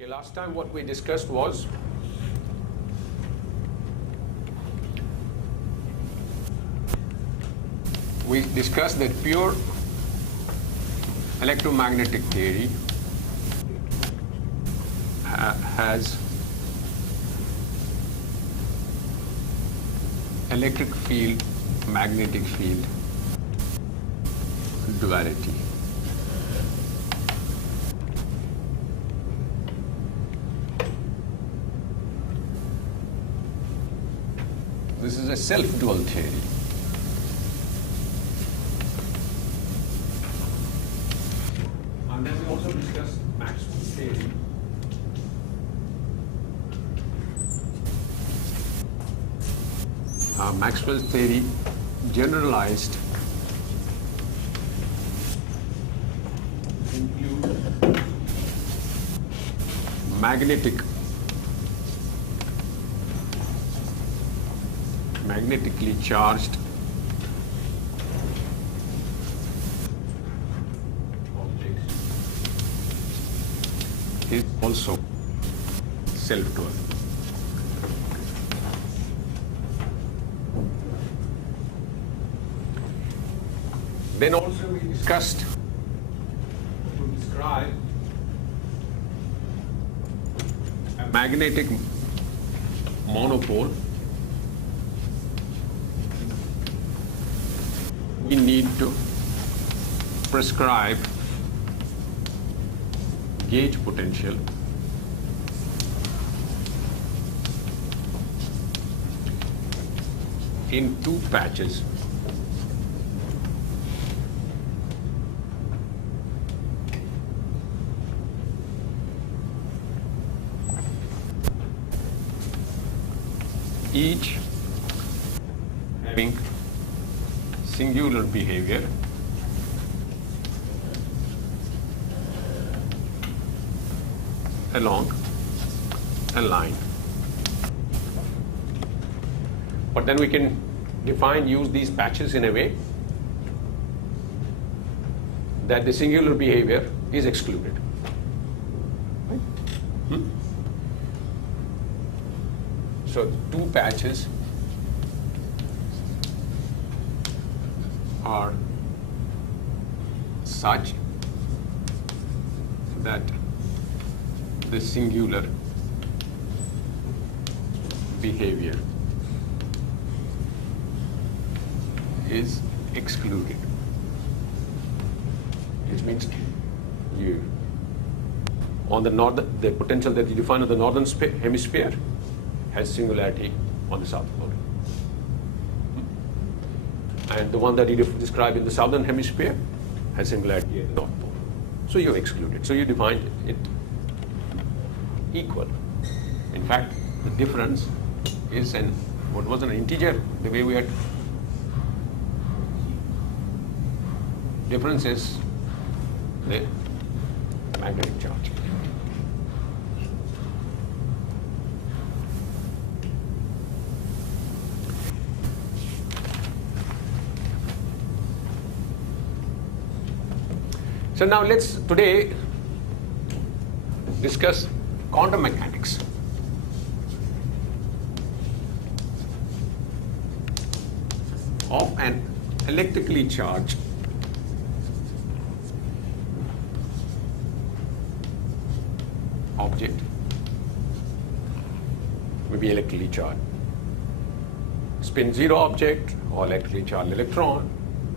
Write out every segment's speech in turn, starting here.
Okay, last time what we discussed was we discussed that pure electromagnetic theory has electric field, magnetic field duality. This is a self-dual theory. And then we also discussed Maxwell's theory. Maxwell's theory generalized include magnetically charged objects is also self-dual. Then also we discussed to describe a magnetic monopole. We need to prescribe gauge potential in two patches. Each having singular behavior along a line. But then we can use these patches in a way that the singular behavior is excluded. So two patches are such that the singular behavior is excluded. Which means you on the potential that you define on the northern hemisphere has singularity on the south pole. And the one that you describe in the southern hemisphere has singularity at the north pole. So you exclude it. So you defined it equal. In fact, the difference is what was an integer, the way we had. Difference is the magnetic charge. So now let's today discuss quantum mechanics. Of an electrically charged object, maybe electrically charged spin zero object or electrically charged electron,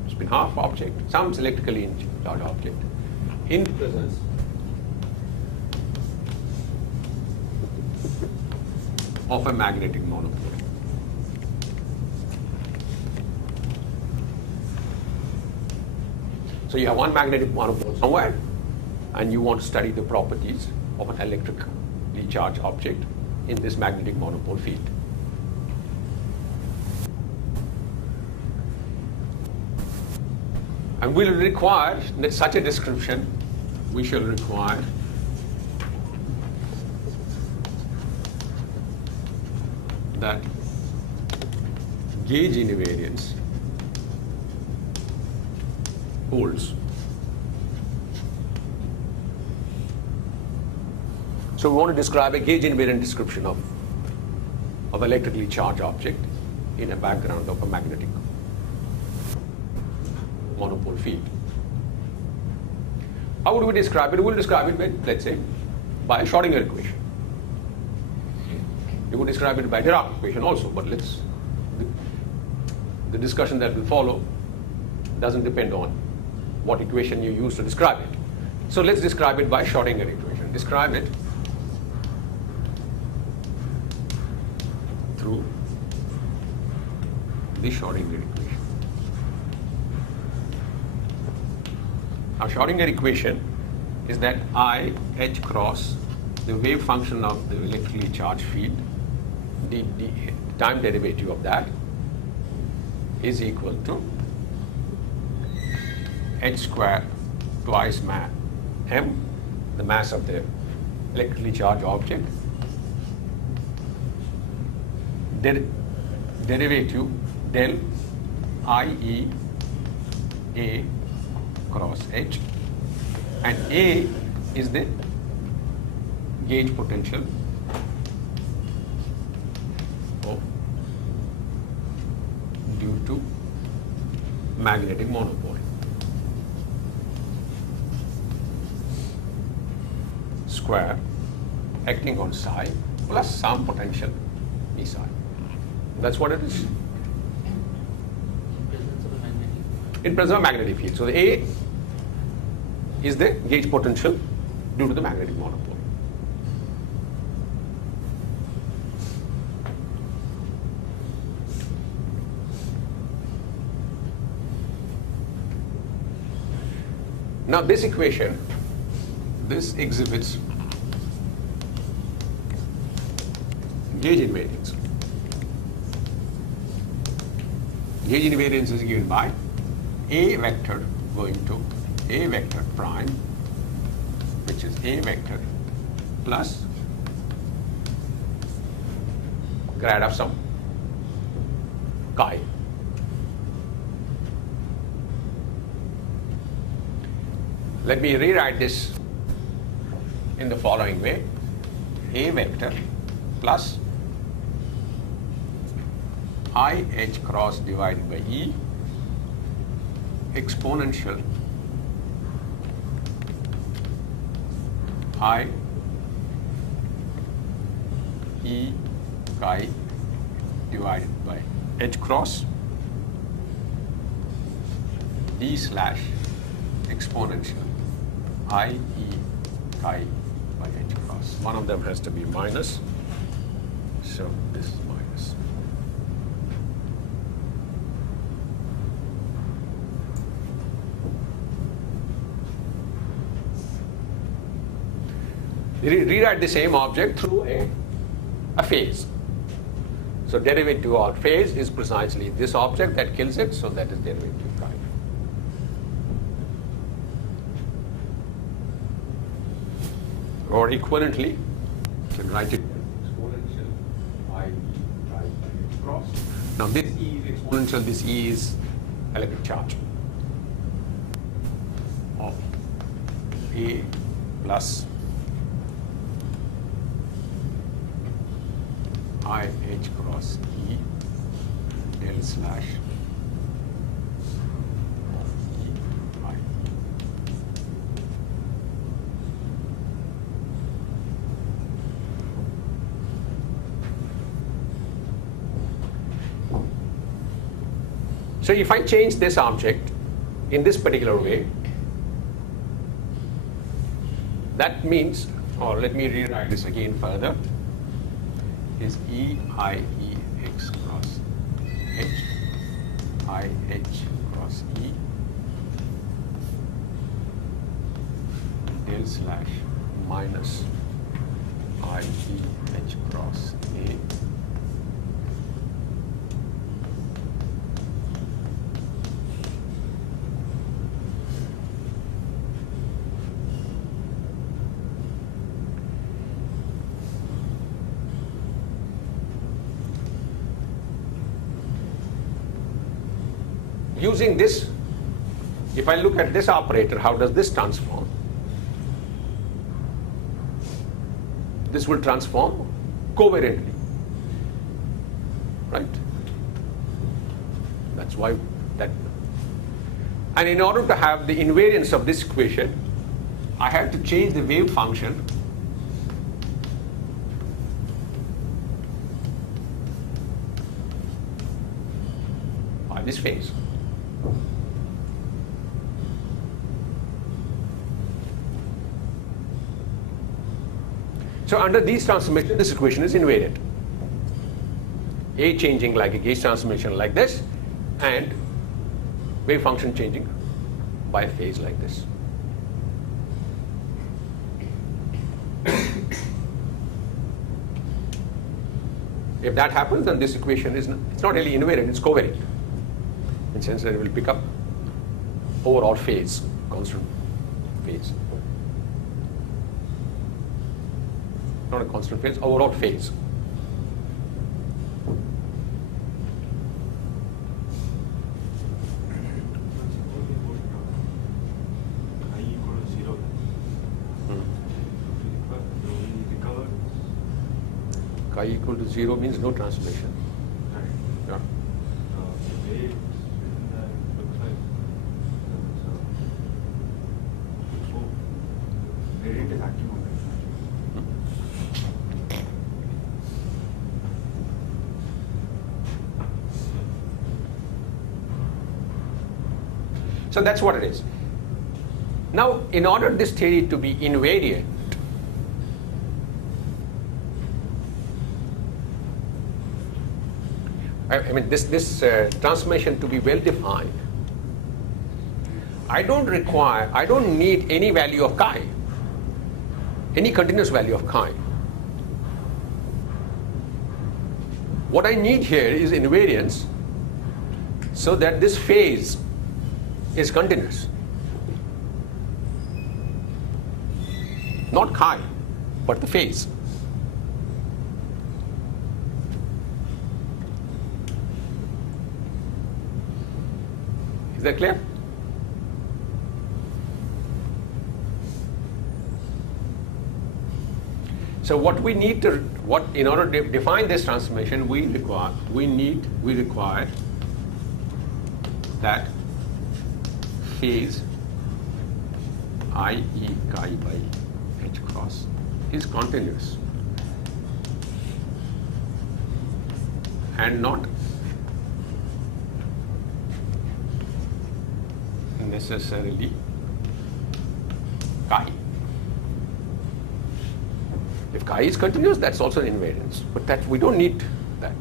spin half object, some electrically charged object in presence of a magnetic monopole. So you have one magnetic monopole somewhere and you want to study the properties of an electrically charged object in this magnetic monopole field. And we'll require such a description. We shall require that gauge invariance holds. So we want to describe a gauge invariant description of electrically charged object in a background of a magnetic monopole field. How would we describe it? We'll describe it by, let's say, by a Schrodinger equation. You would describe it by Dirac equation also, but the discussion that will follow doesn't depend on what equation you use to describe it. So let's describe it by Schrodinger equation. Describe it through the Schrodinger equation. Now Schrodinger equation is that I H cross the wave function of the electrically charged field, the time derivative of that is equal to h square twice m, the mass of the electrically charged object, derivative del IE A cross H, and A is the gauge potential due to magnetic monopole. Square acting on psi plus some potential E psi. That's what it is. In presence of a magnetic field. So the A is the gauge potential due to the magnetic monopole. Now this equation, this exhibits gauge invariance. Gauge invariance is given by A vector going to A vector prime, which is A vector plus grad of some chi. Let me rewrite this in the following way: A vector plus I H cross divided by E exponential I E chi divided by H cross E slash exponential I E chi by H cross. One of them has to be minus, so this is minus. Rewrite the same object through a phase. So derivative of phase is precisely this object that kills it, so that is derivative chi. Or equivalently, you can write it exponential I E chi by H cross. Now this E is exponential, this E is electric charge of A plus I H cross E del slash of E I. So if I change this object in this particular way, that means, or let me rewrite this again further, is E I E x cross H I H cross E del slash minus I E H cross A using this. If I look at this operator, how does this transform? this will transform covariantly, right? That's why that. And in order to have the invariance of this equation, I have to change the wave function by this phase. So under these transformations, this equation is invariant. A changing like a gauge transformation like this, and wave function changing by a phase like this. If that happens, then this equation is it's not really invariant, it's covariant. In the sense that it will pick up overall phase, constant phase. Not a constant phase, overall phase. Chi equal to 0 means no transformation. Yeah. So that's what it is. Now, in order this theory to be invariant, I mean this transformation to be well defined, I don't need any value of chi, any continuous value of chi. What I need here is invariance so that this phase is continuous. Not chi, but the phase. Is that clear? So what we need to, in order to define this transformation, we require that phase I.e. chi by h cross is continuous and not necessarily chi. If chi is continuous, that's also an invariance, but that we don't need that.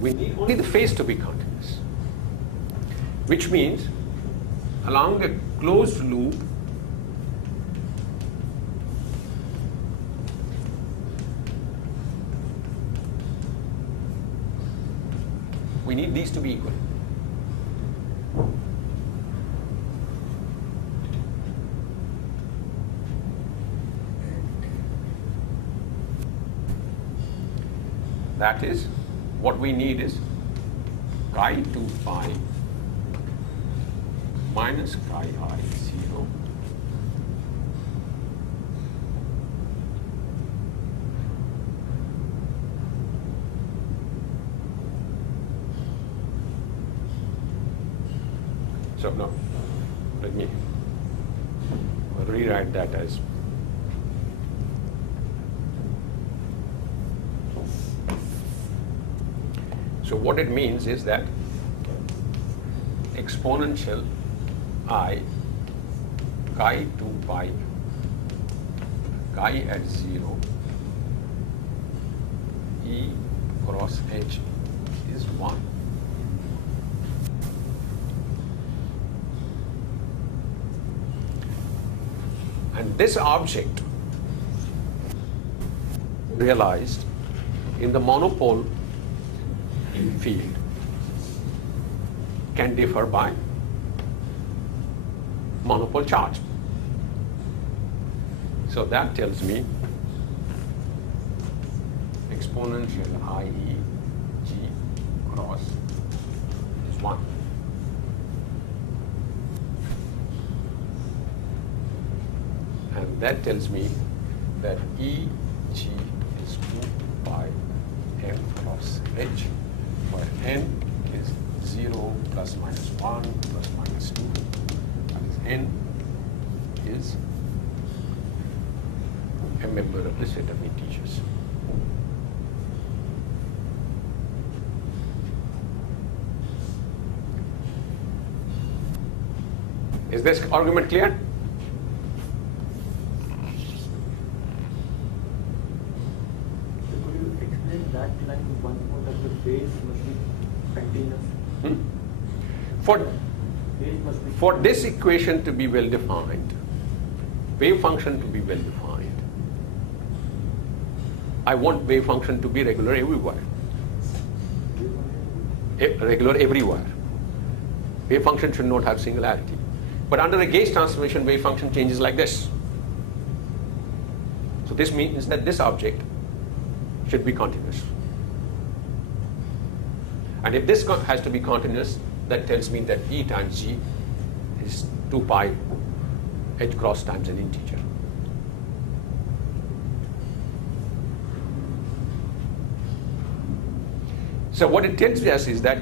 We need only the phase to be continuous, which means along a closed loop, we need these to be equal. That is, what we need is chi 2 pi minus chi I 0 So now, let me rewrite that as so what it means is that exponential I chi 2 pi chi at 0 E cross H is 1. And this object realized in the monopole field can differ by monopole charge. So that tells me exponential IE G cross is 1. And that tells me that EG is 2 pi n cross h, where n is 0 plus minus 1 plus minus 2. That is, n is a member of the set of integers. Is this argument clear? Could you explain that line one more, that the base must be continuous? Base must be For this equation to be well defined, wave function to be well defined, I want wave function to be regular everywhere. Regular everywhere. Wave function should not have singularity. But under a gauge transformation, wave function changes like this. So this means that this object should be continuous. And if this has to be continuous, that tells me that E times G is 2 pi h cross times an integer. So what it tells us is that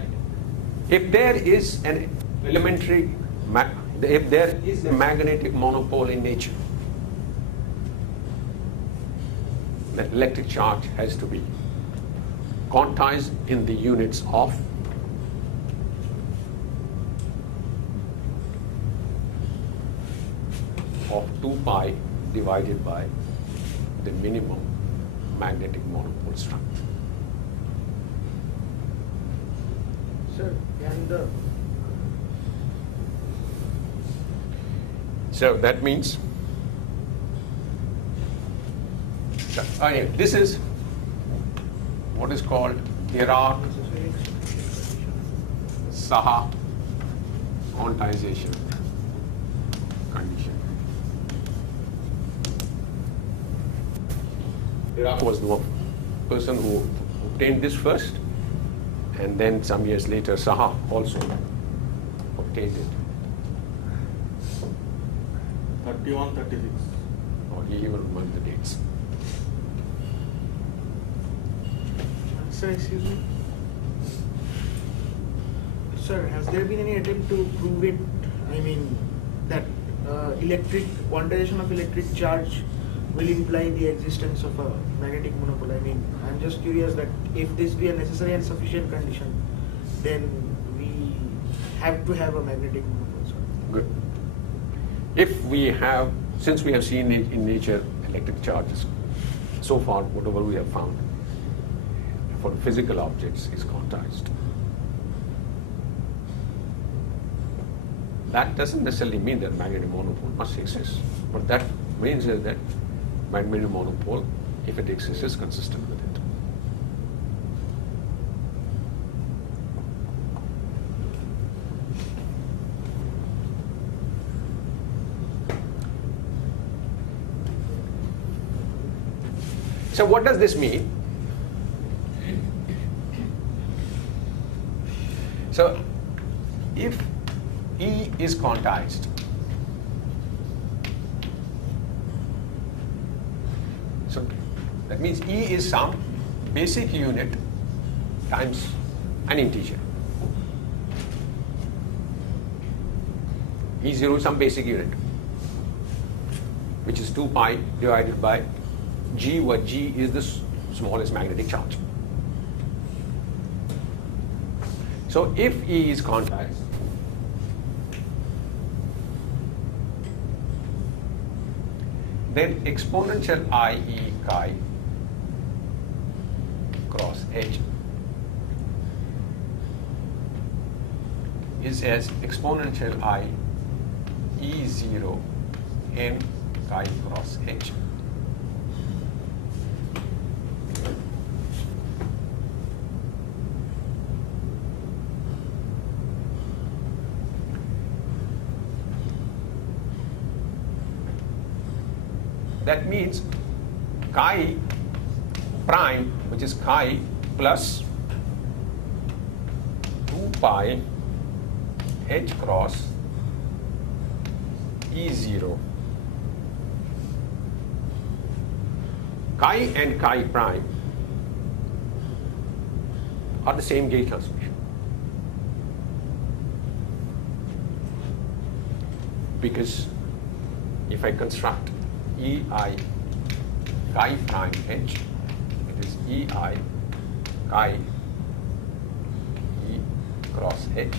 if there is an elementary, if there is a magnetic monopole in nature, the electric charge has to be quantized in the units of of 2 pi divided by the minimum magnetic monopole strength. Sir, and So that means this is what is called Dirac-Saha quantization condition. Dirac was the person who obtained this first, and then some years later Saha also obtained it. 31, 36. Or he even remembered the dates. Sir, excuse me. Sir, has there been any attempt to prove it? I mean, that quantization of electric charge will imply the existence of a magnetic monopole? I mean, I'm just curious that if this be a necessary and sufficient condition, then we have to have a magnetic monopole, sir. Good. If we have, since we have seen in nature electric charges, so far whatever we have found for physical objects is quantized. That doesn't necessarily mean that magnetic monopole must exist, but that means that magnetic monopole, if it exists, is consistent with it. So what does this mean? So if E is quantized, so that means E is some basic unit times an integer. E0 is some basic unit, which is 2 pi divided by G, where G is the smallest magnetic charge. So if E is quantized, then exponential IE chi cross H is as exponential I E0 n chi cross H. That means chi prime, which is chi plus 2 pi h cross E0 chi and chi prime are the same gauge transformation. Because if I construct EI chi prime H, it is EI chi E cross H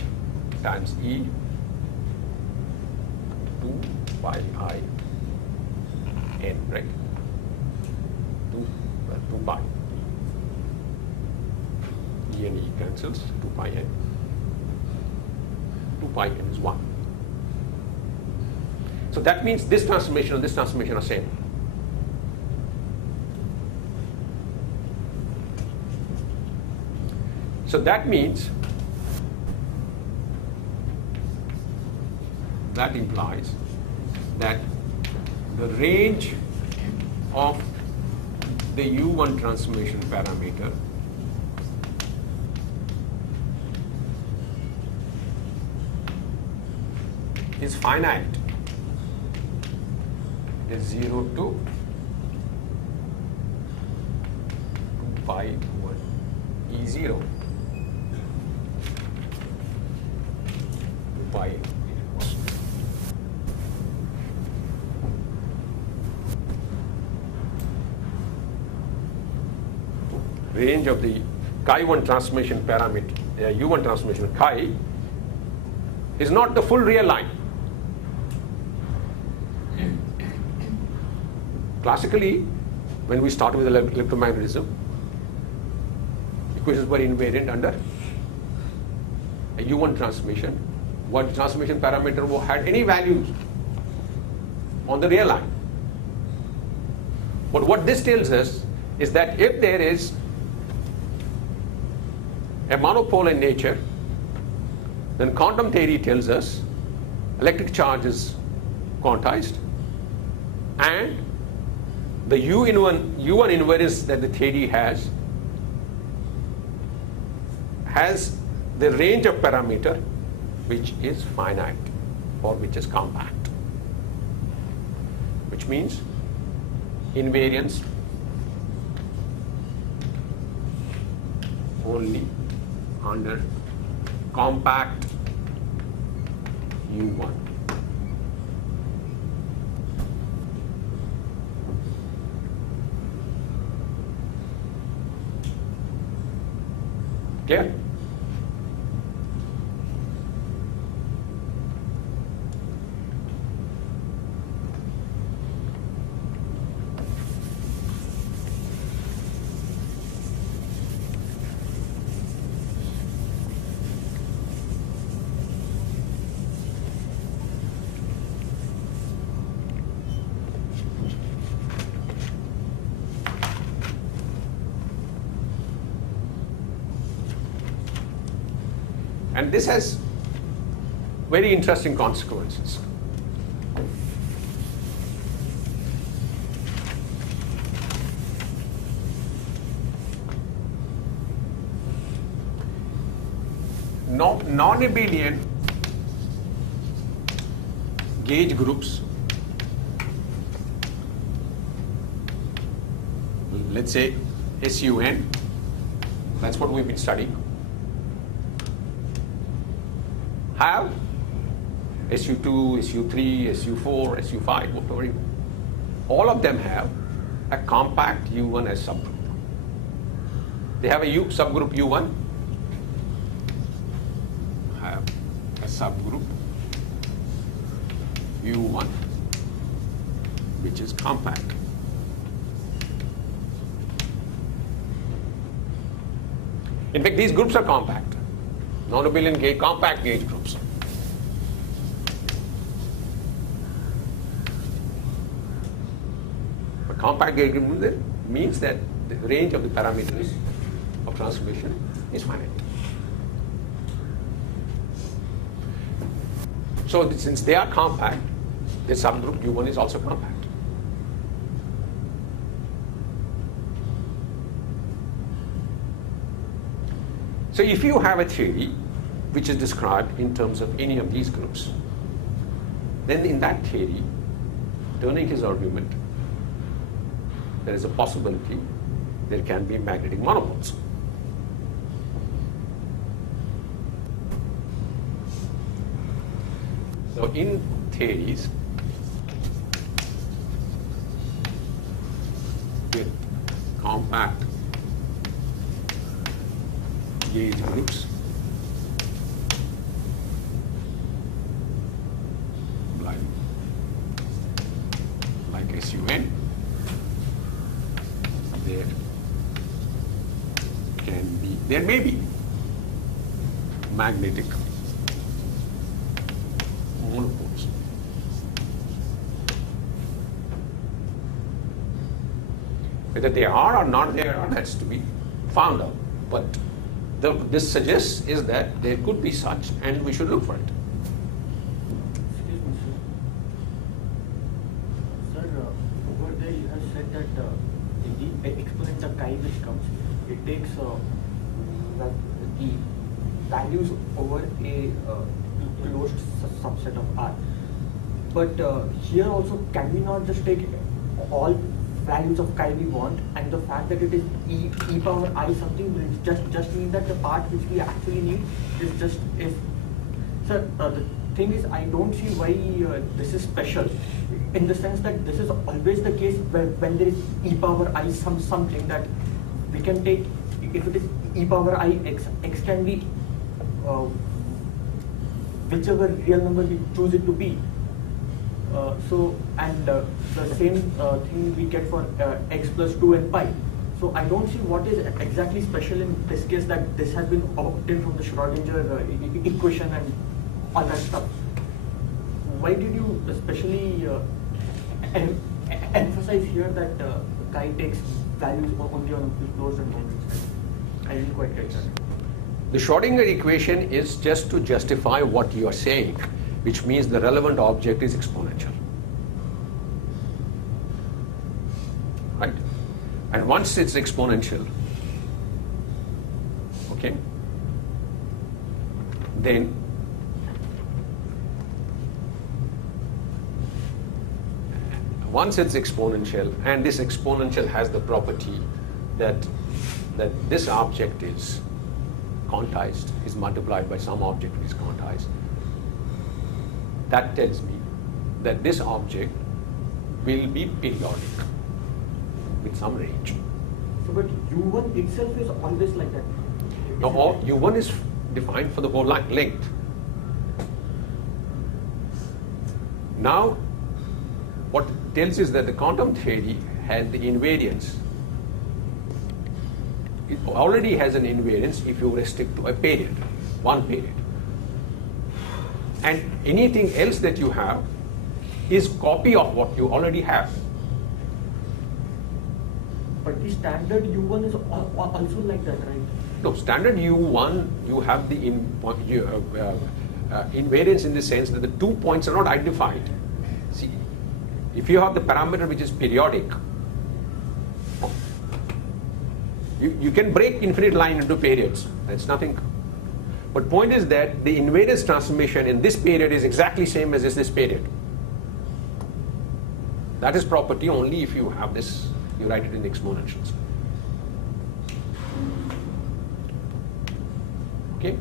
times E 2 pi I n, right? 2 pi. E and E cancels, 2 pi n. 2 pi n is 1. So that means this transformation and this transformation are same. So that means that implies that the range of the U1 transformation parameter is finite. It is 0 to 2 pi over E0. 2 pi range of the chi1 transformation parameter, U1 transformation chi, is not the full real line. Classically, when we start with electromagnetism, equations were invariant under a U1 transformation. What transformation parameter had any values on the real line. But what this tells us is that if there is a monopole in nature, then quantum theory tells us electric charge is quantized, and the U1 invariance that the theory has the range of parameter which is finite or which is compact, which means invariance only under compact U1. Clear? And this has very interesting consequences. Non-abelian gauge groups, let's say SUN, that's what we've been studying, have SU2, SU3, SU4, SU5, whatever. All of them have a compact U1 as subgroup. They have a subgroup U1, have a subgroup U1, which is compact. In fact, these groups are compact. Non-abelian gauge, compact gauge groups. But compact gauge group means that the range of the parameters of transformation is finite. So since they are compact, the subgroup U1 is also compact. So if you have a theory which is described in terms of any of these groups, then in that theory, turning his argument, there is a possibility there can be magnetic monopoles. So in theories, with compact gauge groups, like SUN, there may be magnetic monopoles. Whether they are or not there has to be found out. But this suggests is that there could be such, and we should look for it. Excuse me, sir. Sir, over there you have said that in the exponent of chi which comes, it takes the values over a closed subset of R. But here also, can we not just take all values of chi we want, and the fact that it is e power I something will just mean that the part which we actually need is just if. Sir, the thing is, I don't see why this is special, in the sense that this is always the case when there is e power I something that we can take. If it is e power I x can be whichever real number we choose it to be. The same thing we get for x plus 2 and pi. So I don't see what is exactly special in this case that this has been obtained from the Schrodinger equation and all that stuff. Why did you especially emphasize here that chi takes values only on closed and bounded side? I didn't quite get that. The Schrodinger equation is just to justify what you are saying, which means the relevant object is exponential. Right? And once it's exponential, okay, then once it's exponential, and this exponential has the property that this object is quantized, is multiplied by some object which is quantized, that tells me that this object will be periodic with some range. So, but U1 itself is always like that. Now, U1 is defined for the whole length. Now, what it tells is that the quantum theory has the invariance. It already has an invariance if you restrict to a period, one period. And anything else that you have is copy of what you already have. But the standard U1 is also like that, right? No, standard U1, you have the invariance in the sense that the 2 points are not identified. See, if you have the parameter which is periodic, you can break infinite line into periods. That's nothing. But point is that the invariance transformation in this period is exactly same as this period. That is property only if you have this, you write it in exponentials. Okay?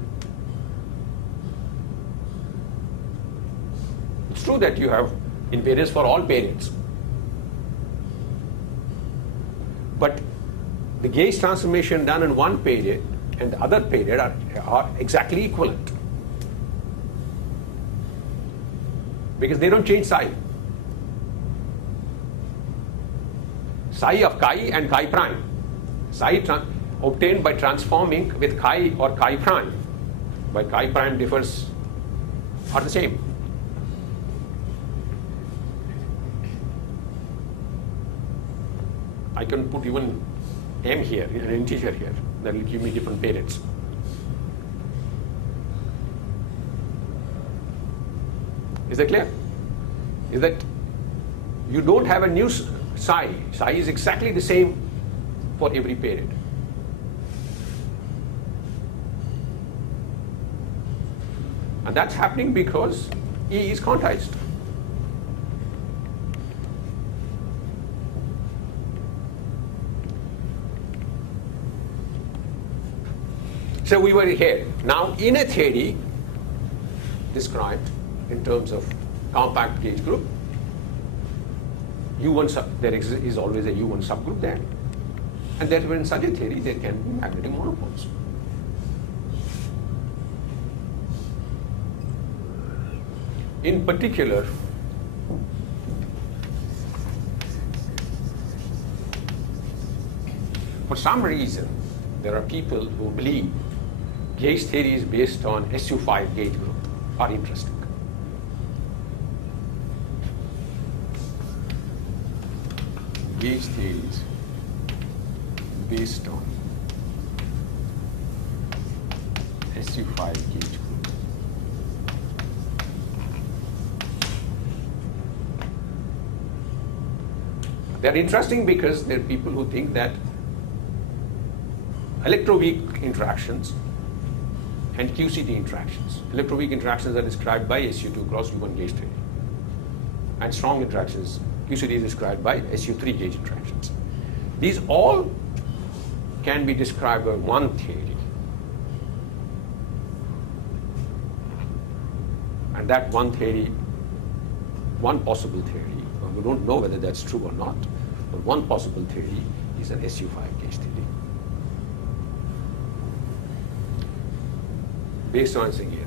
It's true that you have invariance for all periods. But the gauge transformation done in one period and the other period are exactly equivalent. Because they don't change psi. Psi of chi and chi prime. Psi obtained by transforming with chi or chi prime. But chi prime differs are the same. I can put even m here, an integer here, that will give me different periods. Is that clear? Is that you don't have a new psi. Psi is exactly the same for every period. And that's happening because E is quantized. So we were here. Now, in a theory described in terms of compact gauge group, there is always a U1 subgroup there. And that in such a theory, there can be magnetic monopoles. In particular, for some reason, there are people who believe gauge theories based on SU5 gauge group are interesting. Gauge theories based on SU5 gauge group. They're interesting because there are people who think that electroweak interactions and QCD interactions. Electroweak interactions are described by SU2 cross U1 gauge theory. And strong interactions, QCD is described by SU3 gauge interactions. These all can be described by one theory. And that one theory, one possible theory, we don't know whether that's true or not, but one possible theory is an SU5 gauge theory. Based on Singer.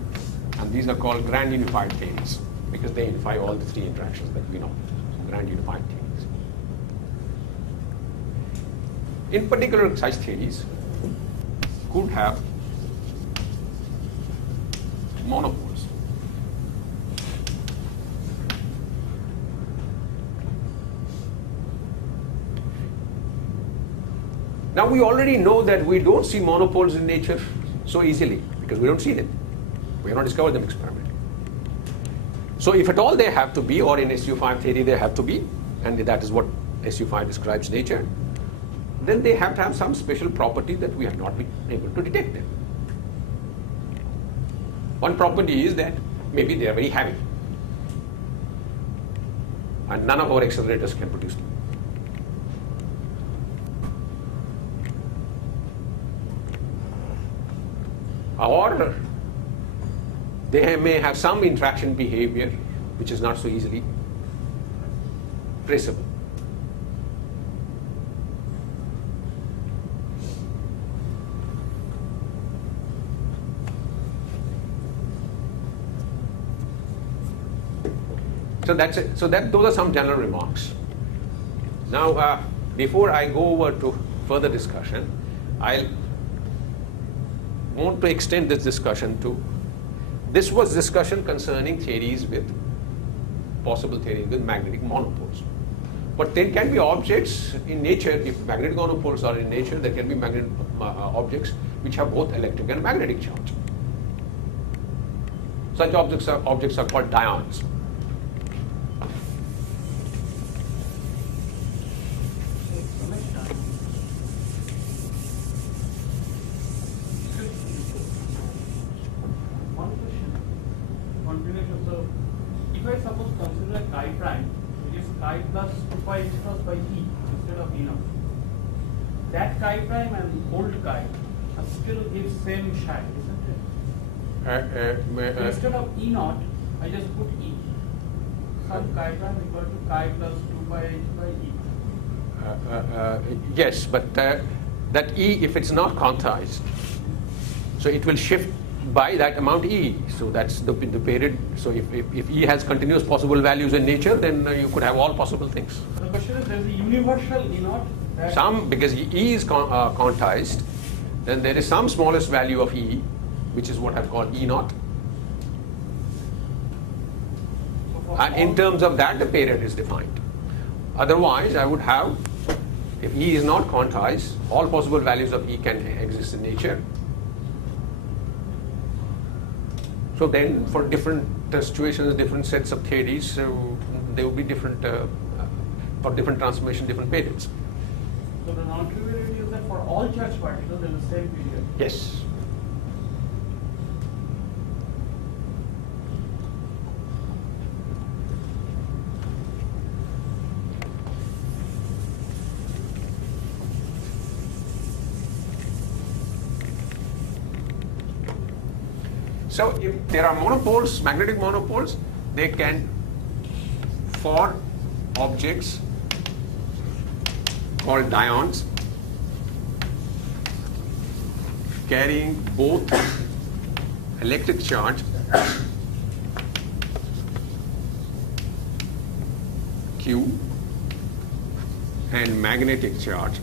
And these are called grand unified theories because they unify all the three interactions that we know. So grand unified theories. In particular, such theories could have monopoles. Now we already know that we don't see monopoles in nature so easily because we don't see them. We have not discovered them experimentally. So if at all they have to be, or in SU5 theory they have to be, and that is what SU5 describes nature, then they have to have some special property that we have not been able to detect them. One property is that maybe they are very heavy and none of our accelerators can produce them. Or they may have some interaction behavior which is not so easily traceable. So that's it. So those are some general remarks. Now, before I go over to further discussion, I'll want to extend this discussion to, this was discussion concerning theories with, possible theories with magnetic monopoles. But there can be objects in nature, if magnetic monopoles are in nature, there can be magnetic objects which have both electric and magnetic charge. Such objects are called dions. If I suppose consider a chi prime, which is chi plus 2 pi h cross by e instead of e naught, that chi prime and old chi still gives same psi, isn't it? So instead of e naught, I just put e. Some chi prime equal to chi plus 2 pi h by e. Yes, but that e, if it's not quantized, so it will shift by that amount e. So that's the period. So if e has continuous possible values in nature, then you could have all possible things. The question is, there is a universal e naught. Some, because e is quantized, then there is some smallest value of e, which is what I've called e naught. And in terms of that, the period is defined. Otherwise, I would have, if e is not quantized, all possible values of e can exist in nature. So then, for different situations, different sets of theories, so there will be different, for different transformation, different periods. So the non-triviality is that for all charged particles in the same period. Yes. So if there are monopoles, magnetic monopoles, they can, for objects called dions, carrying both electric charge Q and magnetic charge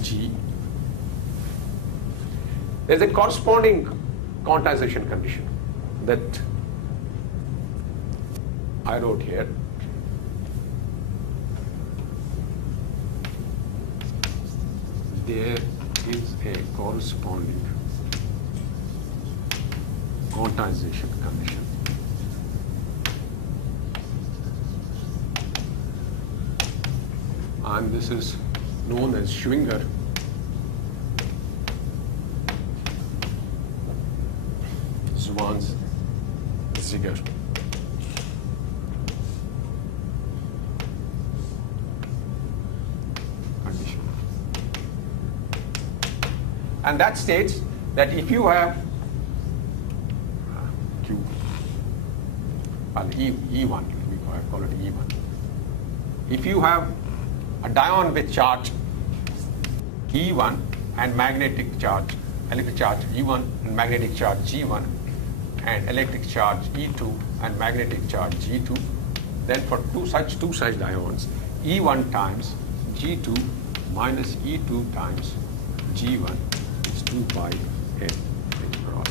G, there's a corresponding quantization condition that I wrote here. There is a corresponding quantization condition. And this is known as Schwinger Zwanziger condition. And that states that if you have Q, E1, we call it E1. If you have a dion with charge E1 and magnetic charge, electric charge E1 and magnetic charge G1, and electric charge E2 and magnetic charge G2, then for two such dions, E1 times G2 minus E2 times G1 is 2 pi n H cross.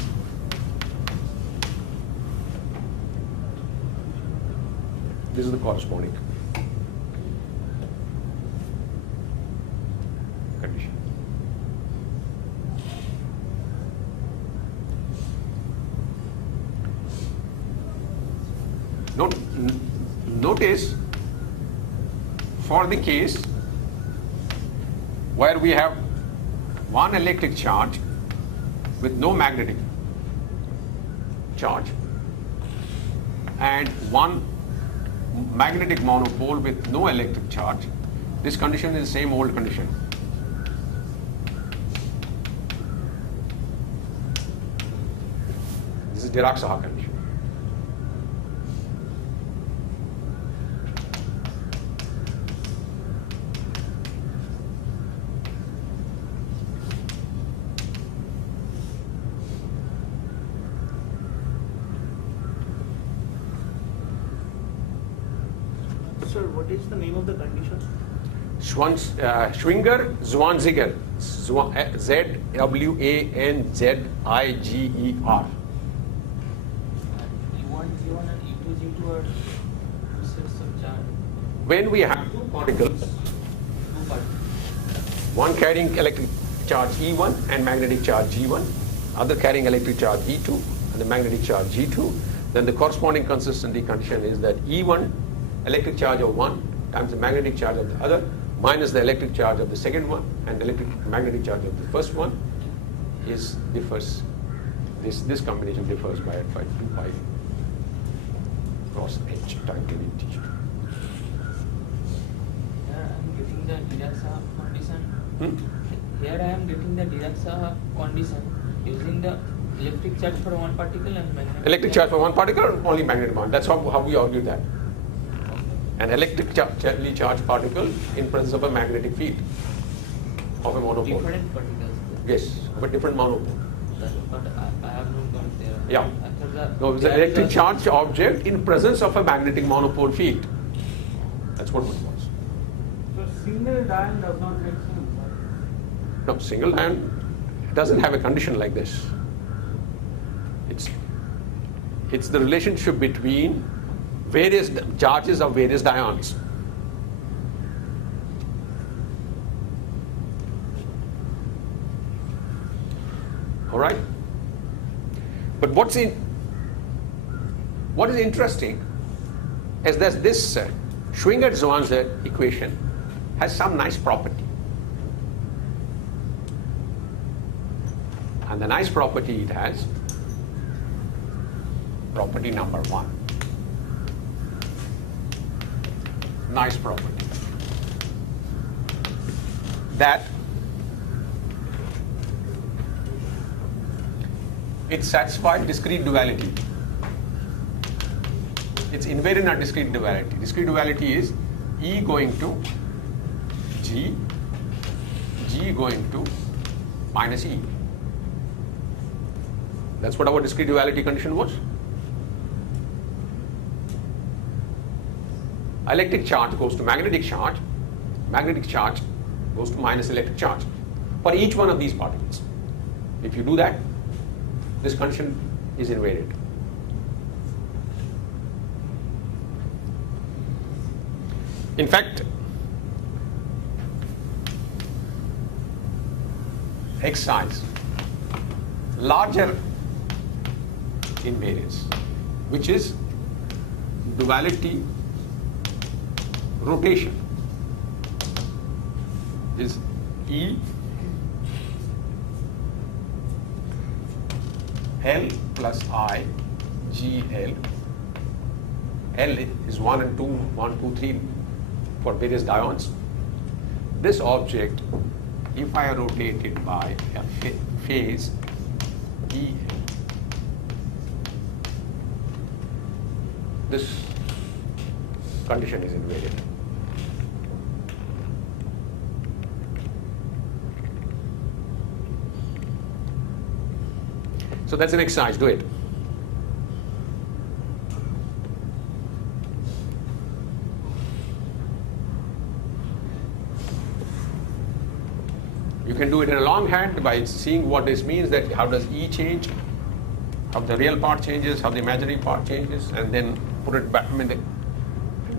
This is the corresponding condition. Notice for the case where we have one electric charge with no magnetic charge and one magnetic monopole with no electric charge, this condition is the same old condition. This is Dirac-Saha condition. Sir, what is the name of the condition? Schwinger Zwanziger, Z-W-A-N-Z-I-G-E-R. E1 and E2 are sets of charge. When we have two particles, one carrying electric charge E1 and magnetic charge G1, other carrying electric charge E2 and the magnetic charge G2, then the corresponding consistency condition is that E1 electric charge of one times the magnetic charge of the other minus the electric charge of the second one and the magnetic charge of the first one differs. This combination differs by 2 pi cross h times an integer. Here I am getting the Dirac-Saha condition. Here I am getting the Dirac-Saha condition using the electric charge for one particle and magnetic Electric charge for one particle, only magnetic one. That's how we argued that. An electric charged particle in presence of a magnetic field of a monopole. different particles. Yes, of a different monopole. But I have not got there. Yeah. After the No, it's an electric charged object in presence of a magnetic monopole field. That's what it was. So single dion does not make sense. Right? No, single dion doesn't have a condition like this. It's the relationship between various charges of various dions. All right? But what is interesting is that this Schwinger-Zwanziger equation has some nice property. And the nice property it has, property number 1. Nice property. That it satisfies discrete duality. It's invariant on discrete duality. Discrete duality is E going to G, G going to minus E. That's what our discrete duality condition was. Electric charge goes to magnetic charge goes to minus electric charge for each one of these particles. If you do that, this condition is invariant. In fact, exercise larger invariance, which is duality rotation, is E L plus I G L. L is 1 and 2, 1, 2, 3 for various dions. This object, if I rotate it by a phase E, this condition is invariant. So that's an exercise, do it. You can do it in a longhand by seeing what this means, that how does E change, how the real part changes, how the imaginary part changes, and then put it back and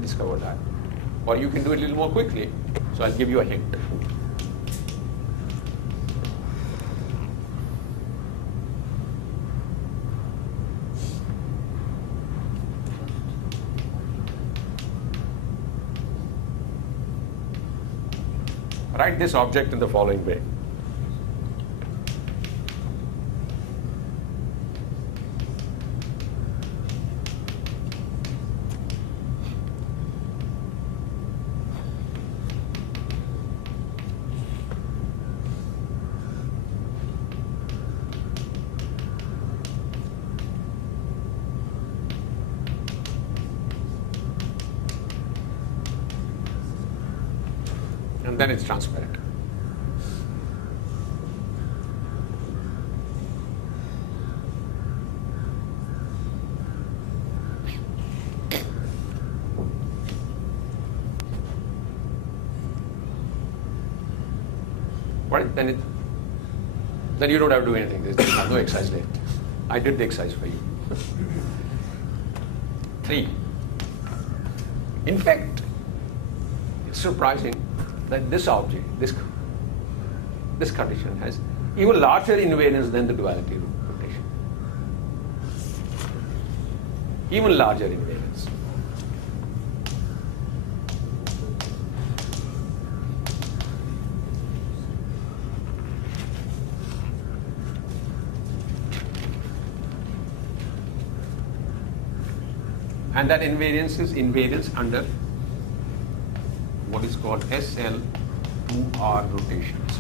discover that. Or you can do it a little more quickly. So I'll give you a hint. Write this object in the following way. And then it's transparent. Right? Then you don't have to do anything. There's no exercise left. I did the exercise for you. 3. In fact, it's surprising that this object, this condition has even larger invariance than the duality rotation. Even larger invariance. And that invariance is invariance under what is called SL2R rotations.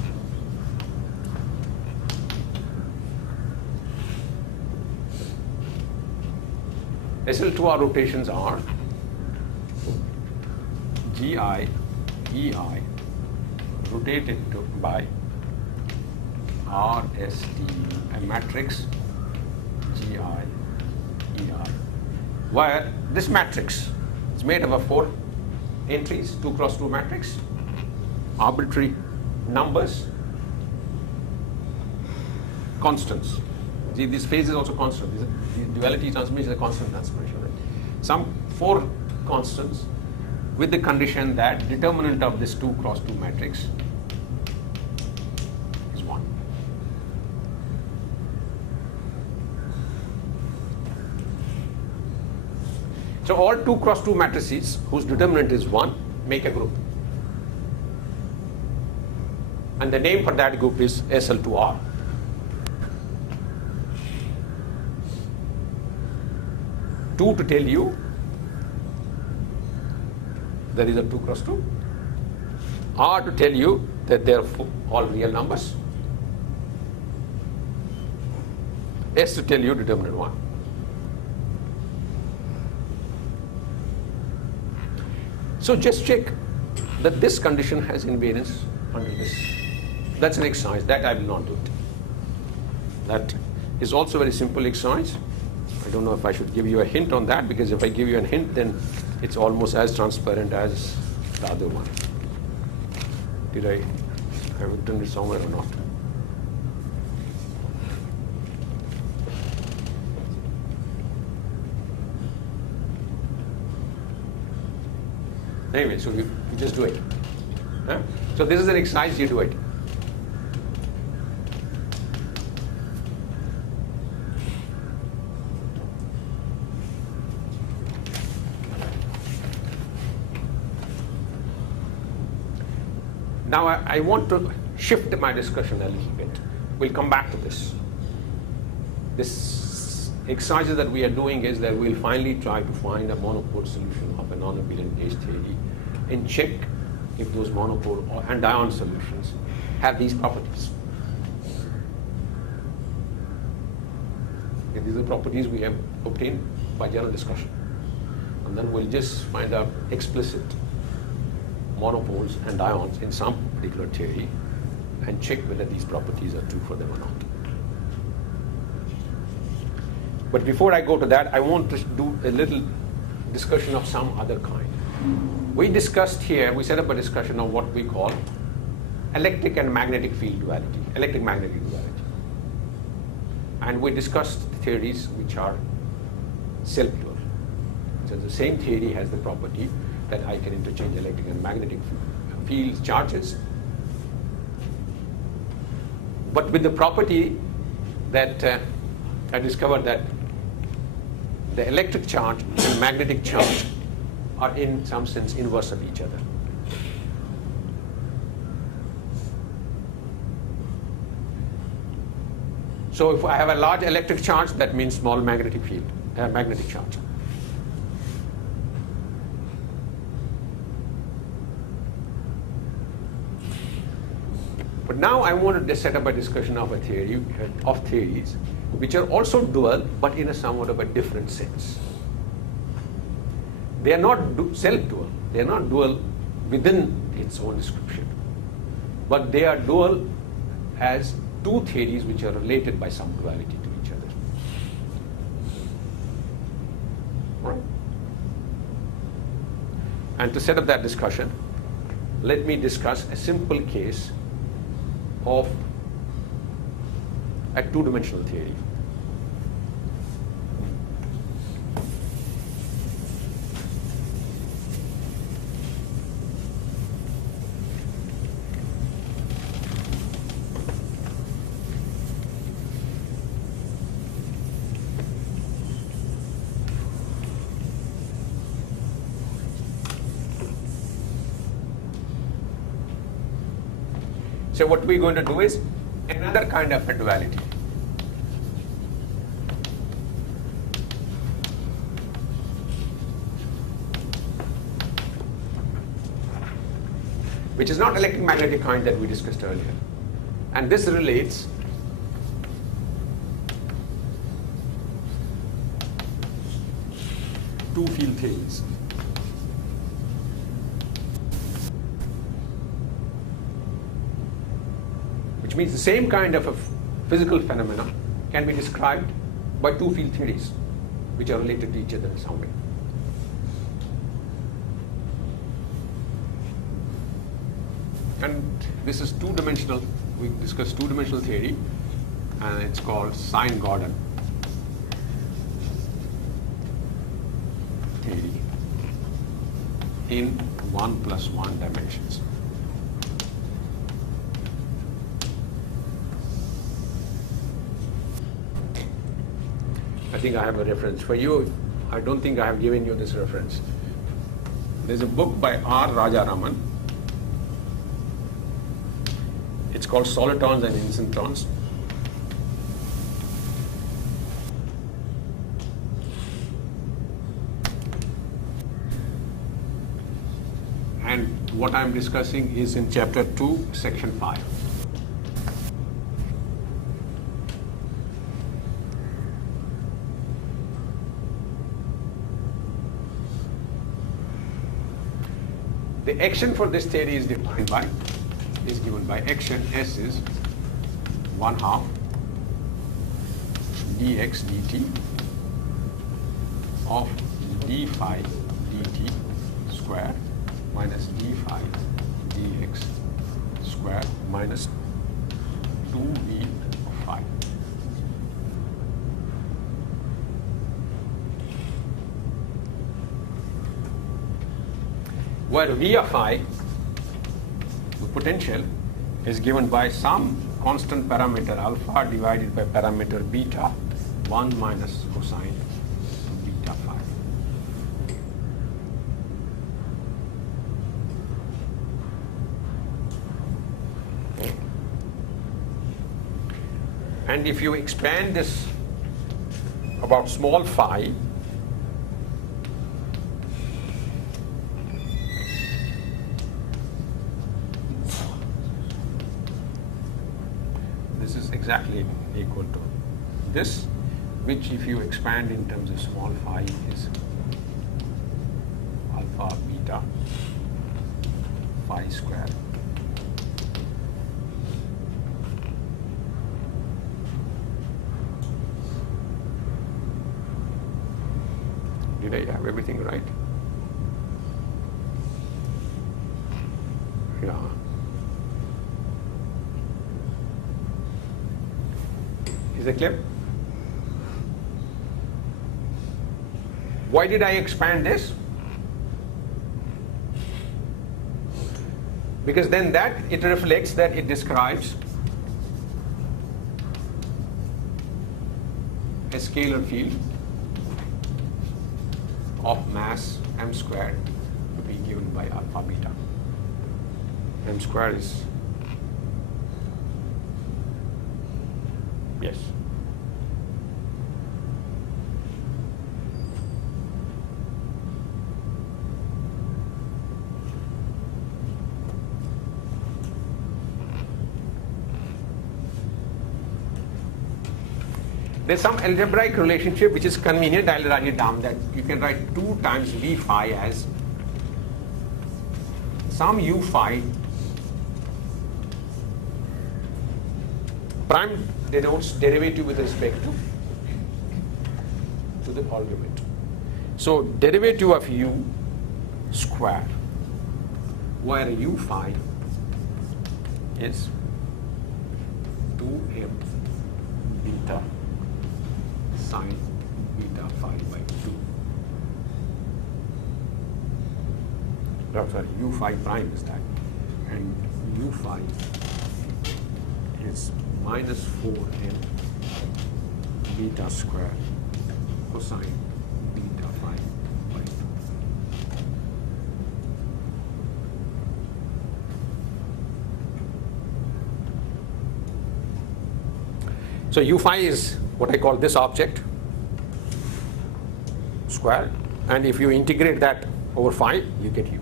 SL2R rotations are GI, EI rotated by RST, a matrix GI, EI, where this matrix is made up of 4 entries, 2 cross 2 matrix, arbitrary numbers, constants. See, this phase is also constant. The duality transformation is a constant transformation. Right? Some 4 constants with the condition that determinant of this 2 cross 2 matrix is 1. So all 2 cross 2 matrices whose determinant is 1 make a group. And the name for that group is SL2R. Two to tell you there is a 2 cross 2. R to tell you that they are all real numbers. S to tell you determinant 1. So just check that this condition has invariance under this. That's an exercise. That I will not do it. That is also a very simple exercise. I don't know if I should give you a hint on that, because if I give you a hint, then it's almost as transparent as the other one. Did I have written it somewhere or not? Anyway, so you just do it. Huh? So this is an exercise, you do it. Now I want to shift my discussion a little bit. We'll come back to this. This exercises that we are doing is that we'll finally try to find a monopole solution of a non-abelian gauge theory and check if those monopole or and-ion solutions have these properties. Okay, these are properties we have obtained by general discussion. And then we'll just find out explicit monopoles and ions in some particular theory and check whether these properties are true for them or not. But before I go to that, I want to do a little discussion of some other kind. We discussed here, we set up a discussion of what we call electric and magnetic field duality, electric-magnetic duality. And we discussed theories which are self-dual. So the same theory has the property that I can interchange electric and magnetic field charges, but with the property that I discovered that the electric charge and magnetic charge are in some sense inverse of each other. So if I have a large electric charge, that means small magnetic field, magnetic charge. But now I wanted to set up a discussion of a theory, of theories, which are also dual, but in a somewhat of a different sense. They are not self-dual. They are not dual within its own description, but they are dual as two theories which are related by some duality to each other. Right. And to set up that discussion, let me discuss a simple case of a two-dimensional theory. So what we're going to do is another kind of a duality. Which is not electric-magnetic kind that we discussed earlier. And this relates two field theories. Which means the same kind of a physical phenomena can be described by two field theories which are related to each other in some way. And this is two-dimensional. We discussed two-dimensional theory, and it's called Sine-Gordon theory in 1+1 dimensions. I think I have a reference for you. I don't think I have given you this reference. There's a book by R. Rajaraman. It's called Solitons and Incentrons. And what I'm discussing is in chapter 2, section 5. The action for this theory is given by action S is 1/2 dx dt of d phi dt square minus d phi dx square minus 2v of phi. Where v of I, the potential, is given by some constant parameter alpha divided by parameter beta, 1 minus cosine beta phi. Okay. And if you expand this about small phi, this is exactly equal to this, which if you expand in terms of small phi is alpha beta phi square. Did I have everything right? Yeah. Is that clear? Why did I expand this? Because then that it reflects that it describes a scalar field of mass m squared to be given by alpha beta. M square is, yes. There's some algebraic relationship which is convenient. I'll write it down, that you can write 2 times v phi as some u phi prime denotes derivative with respect to the argument. So derivative of u square, where u phi is 2m beta sine beta phi by 2. No, sorry, u phi prime is that, and u phi is minus 4m beta square cosine beta phi by 2. So u phi is what I call this object square, and if you integrate that over phi, you get u.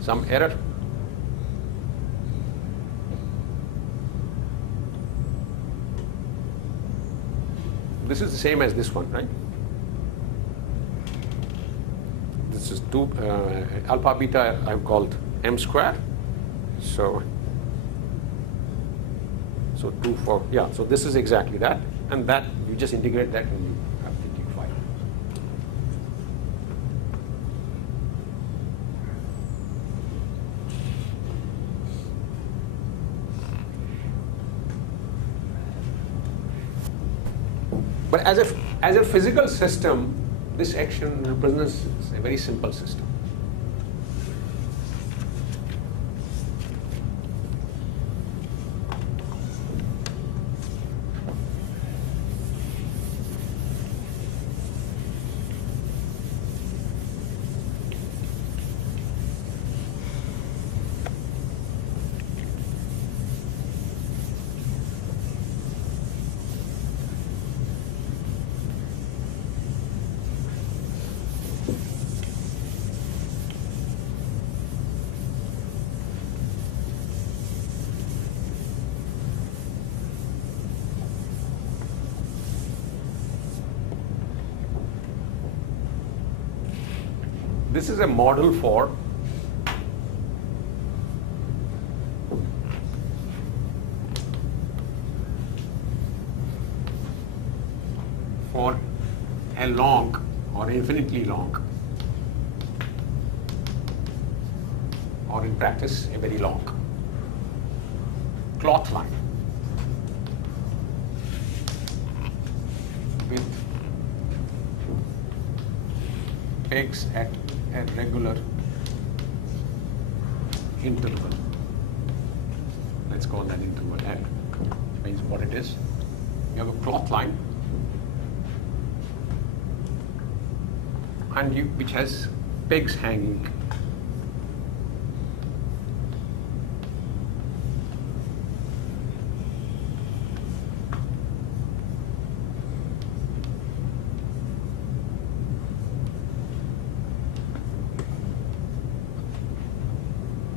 Some error? This is the same as this one, right? This is 2 alpha beta I've called m square. So 2 for, yeah, so this is exactly that, and that you just integrate that and you have the u phi. But as a physical system, this action represents a very simple system. this is a model for a long or infinitely long, or in practice a very long cloth line with pegs at a regular interval. Let's call that interval L. Means what it is. You have a cloth line and which has pegs hanging.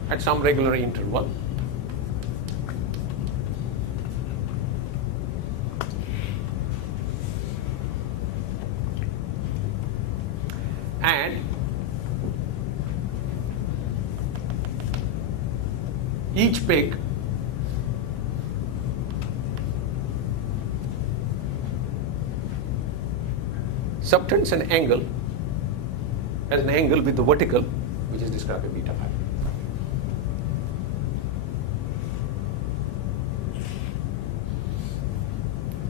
At some regular interval. And each peg subtends an angle as an angle with the vertical, which is described by beta phi.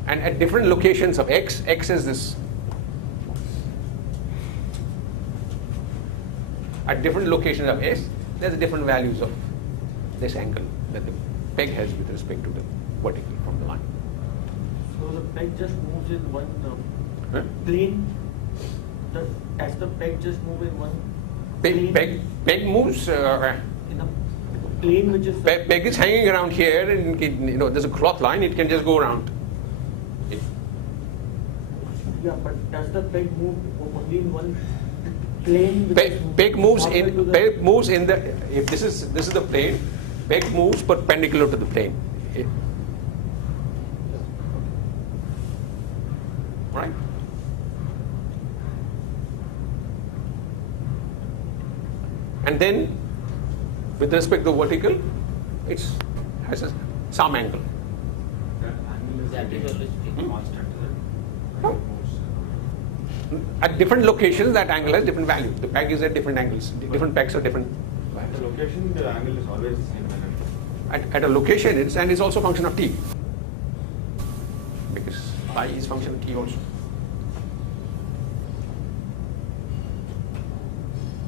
And at different locations of x is this. At different locations of s, there's different values of this angle that the peg has with respect to the vertical from the line. So the peg just moves in one Huh? plane. Does the peg just move in one Peg moves. in a plane which is Peg is hanging around here, and there's a cloth line. It can just go around. Yeah, but does the peg move only in one plane? which is Peg moves normal to in. the- Peg moves in the. If this is the plane, peg moves perpendicular to the plane. Right. And then, with respect to vertical, it has some angle. That is always constant. At different locations, that angle has different values. The peg is at different angles. Different pegs are different. At the location, the angle is always the same. At a location, it's also a function of t. Because phi is function of t also.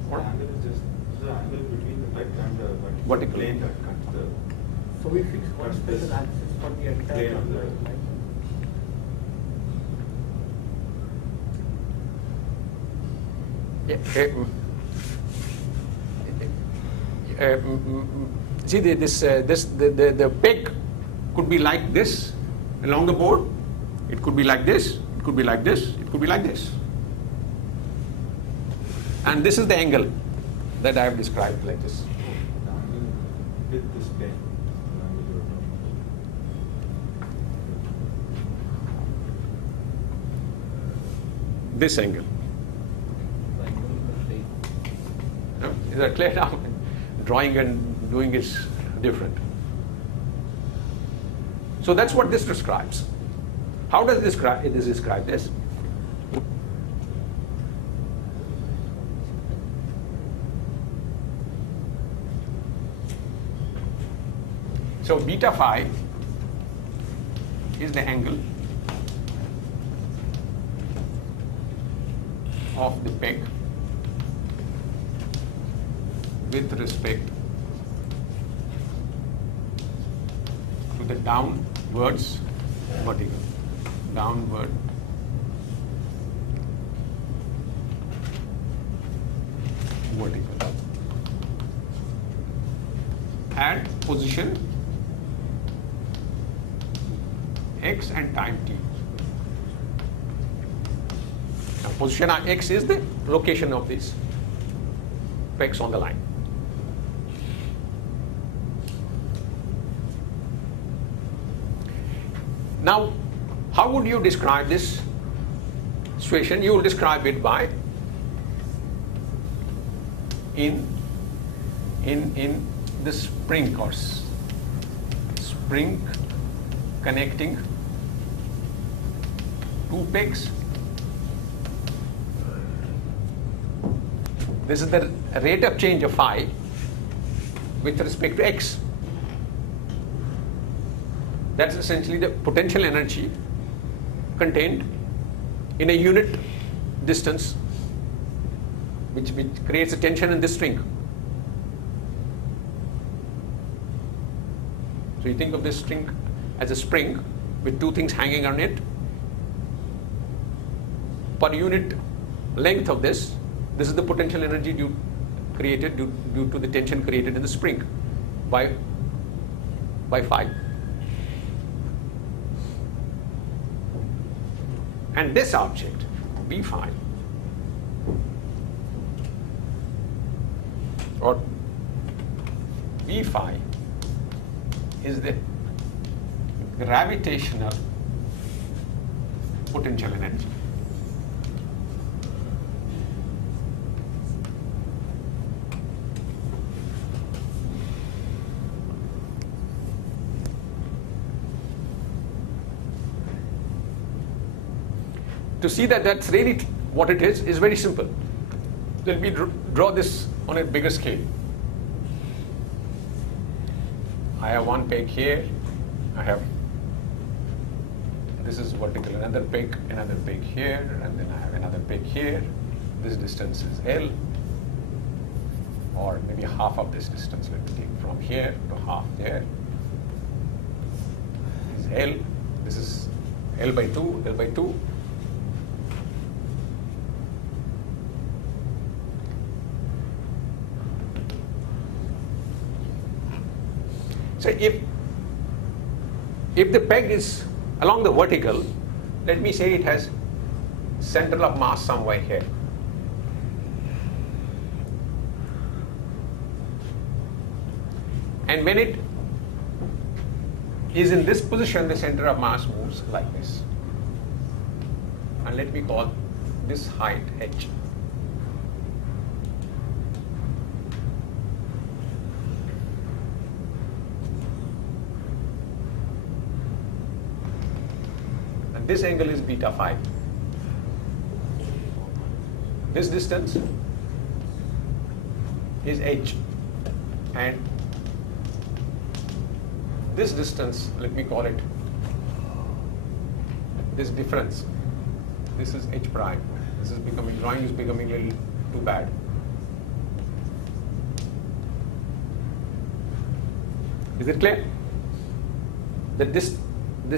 The angle is just the angle between the peg and the Vertical. plane that cuts the. So we fix one What's special this? axis for the entire Plane of the- line. Yeah, see the peg could be like this along the board. It could be like this. It could be like this. It could be like this. And this is the angle that I have described like this. The angle with this plane. The angle you are talking This angle. No, is that clear now? Drawing and doing is different. So that's what this describes. How does this describe this? So beta phi is the angle of the peg with respect to the downwards vertical. Downward vertical. At position x and time t. Now position x is the location of these pegs on the line. Now, how would you describe this situation? You will describe it by in the spring course. Spring connecting two pegs. This is the rate of change of phi with respect to x. That's essentially the potential energy contained in a unit distance, which creates a tension in this string. So you think of this string as a spring with two things hanging on it. Per unit length of this is the potential energy created due to the tension created in the spring by phi. And this object, B phi, or B phi, is the gravitational potential energy. To see that that's really what it is very simple. Let me draw this on a bigger scale. I have one peg here. This is vertical, another peg here, and then I have another peg here. This distance is L, or maybe half of this distance. Let me take from here to half there. This is L. This is L by 2. So if the peg is along the vertical, let me say it has center of mass somewhere here. And when it is in this position, the center of mass moves like this. And let me call this height h. This angle is beta phi. This distance is h, and this distance, let me call it, this difference, this is h prime. This is becoming, drawing is becoming a little too bad. Is it clear? That this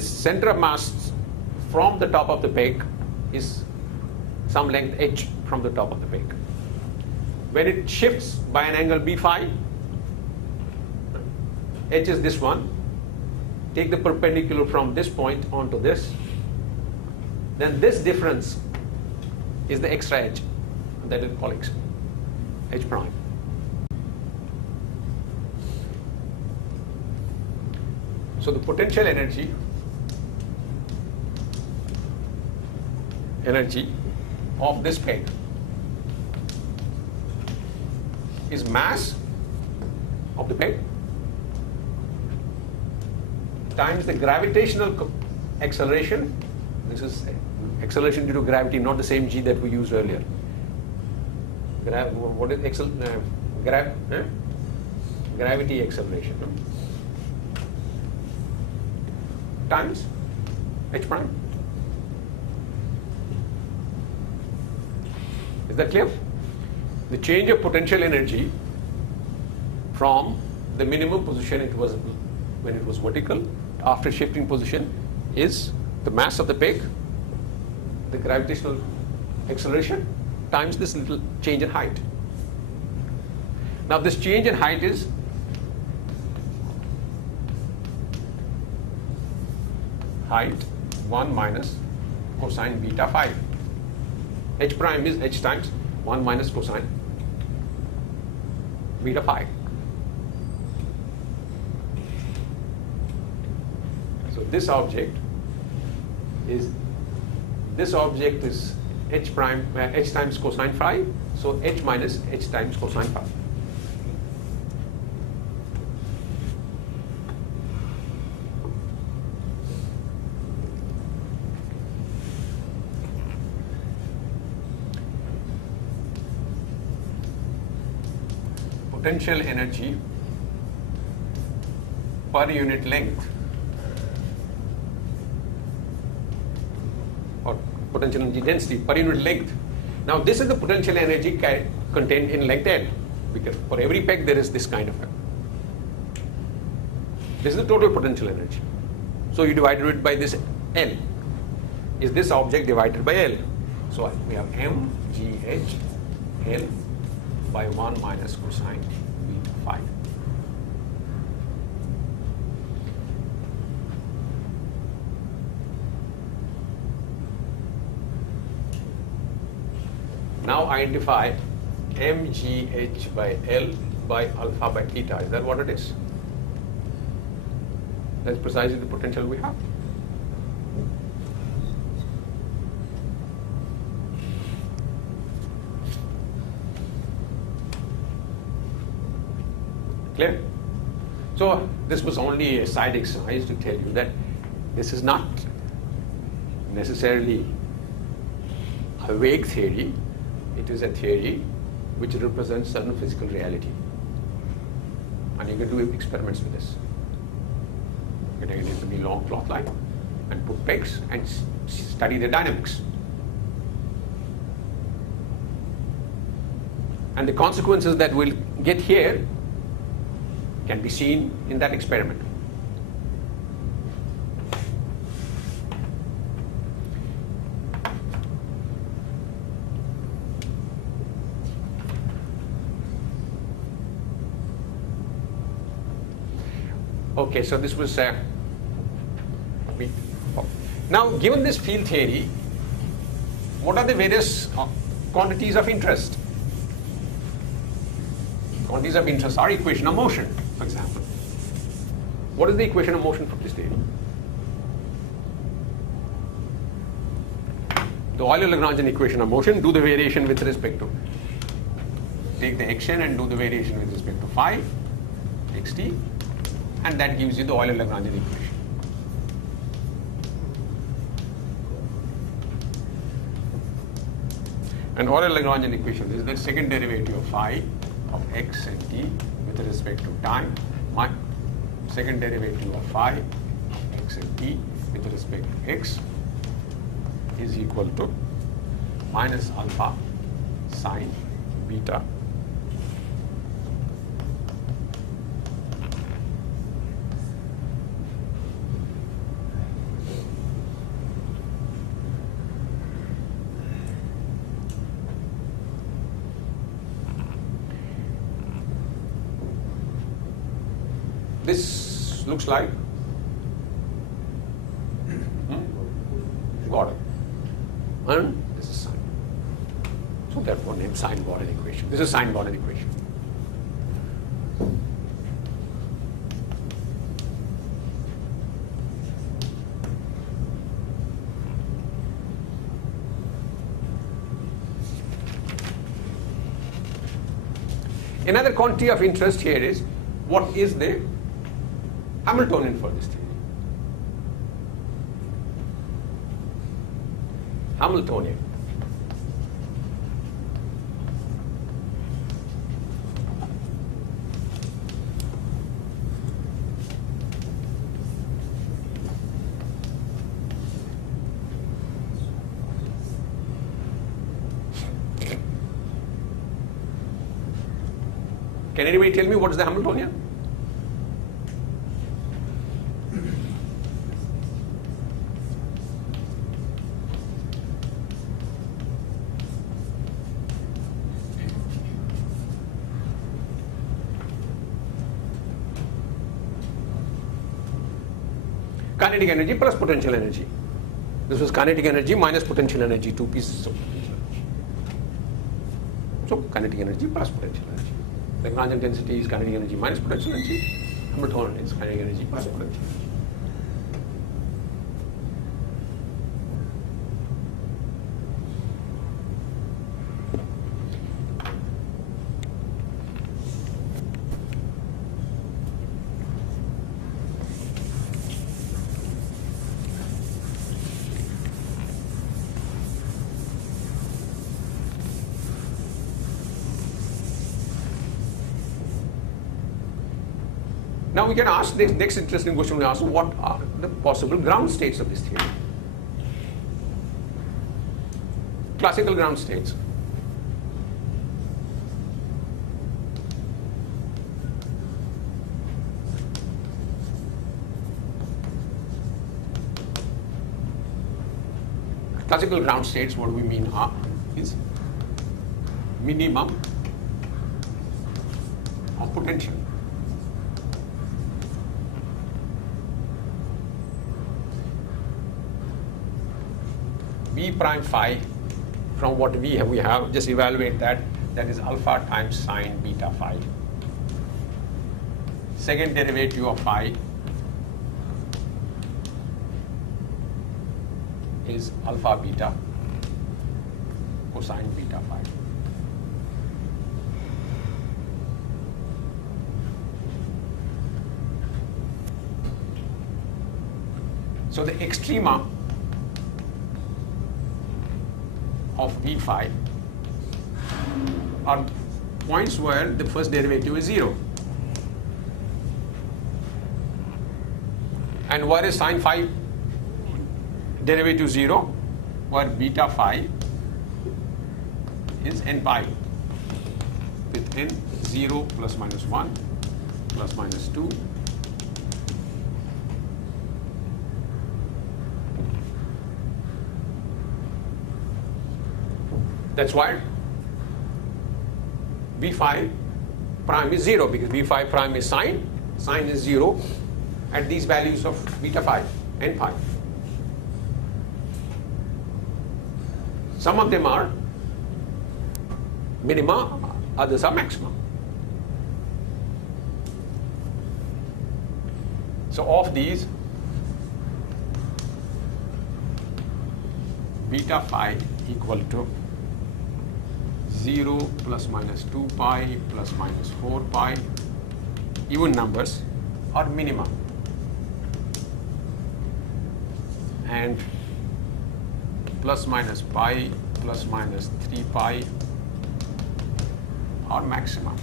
center of mass from the top of the peg is some length h from the top of the peg. When it shifts by an angle b phi, h is this one. Take the perpendicular from this point onto this. Then this difference is the extra h. That is called h prime. So the potential energy of this peg is mass of the peg times the gravitational acceleration. This is acceleration due to gravity, not the same g that we used earlier. What is gravity acceleration? No? Times h prime. Is that clear? The change of potential energy from the minimum position it was when it was vertical after shifting position is the mass of the peg, the gravitational acceleration times this little change in height. Now this change in height is height 1 minus cosine beta phi. H prime is h times 1 minus cosine beta phi. So this object is h prime h times cosine phi, so h minus h times cosine phi. Potential energy per unit length, or potential energy density per unit length. Now this is the potential energy contained in length L, because for every peg there is this kind of a. This is the total potential energy. So you divide it by this L. Is this object divided by L? So we have mgh L by 1 minus cosine beta phi. Now identify mgh by L by alpha by theta. Is that what it is? That's precisely the potential we have. Clear? So this was only a side exercise to tell you that this is not necessarily a vague theory. It is a theory which represents certain physical reality. And you can do experiments with this. You can take it into a long cloth line and put pegs and study the dynamics. And the consequences that we'll get here can be seen in that experiment. Okay, so this was now given this field theory, what are the various quantities of interest? Quantities of interest are equation of motion, for example. What is the equation of motion from this theory? The Euler-Lagrangian equation of motion, do the variation with respect to, take the xn and do the variation with respect to phi, xt, and that gives you the Euler-Lagrangian equation. And Euler-Lagrangian equation is the second derivative of phi of x and t with respect to time, my second derivative of phi of x and t with respect to x is equal to minus alpha sine beta this looks like Gordon, and this is sine. So therefore name sine Gordon equation. This is sine Gordon equation. Another quantity of interest here is what is the Hamiltonian for this theory. Hamiltonian. Can anybody tell me what is the Hamiltonian? Kinetic energy plus potential energy. This was kinetic energy minus potential energy, two pieces of potential energy. So kinetic energy plus potential energy. Lagrangian density is kinetic energy minus potential energy. Hamiltonian is kinetic energy plus potential energy. Now we can ask this next interesting question. We ask what are the possible ground states of this theory? Classical ground states. Classical ground states, what do we mean is minimum of potential. V prime phi, from what we have, just evaluate that is alpha times sine beta phi. Second derivative of phi is alpha beta cosine beta phi. So the extrema of V phi are points where the first derivative is 0. And where is sine phi derivative 0? Where beta phi is n pi, with n 0 plus minus 1 plus minus 2 . That's why V phi prime is 0, because V phi prime is sine is 0 at these values of beta phi, n pi. Some of them are minima, others are maxima. So of these, beta phi equal to 0 plus minus 2 pi plus minus 4 pi, even numbers, are minima. And plus minus pi plus minus 3 pi are maxima.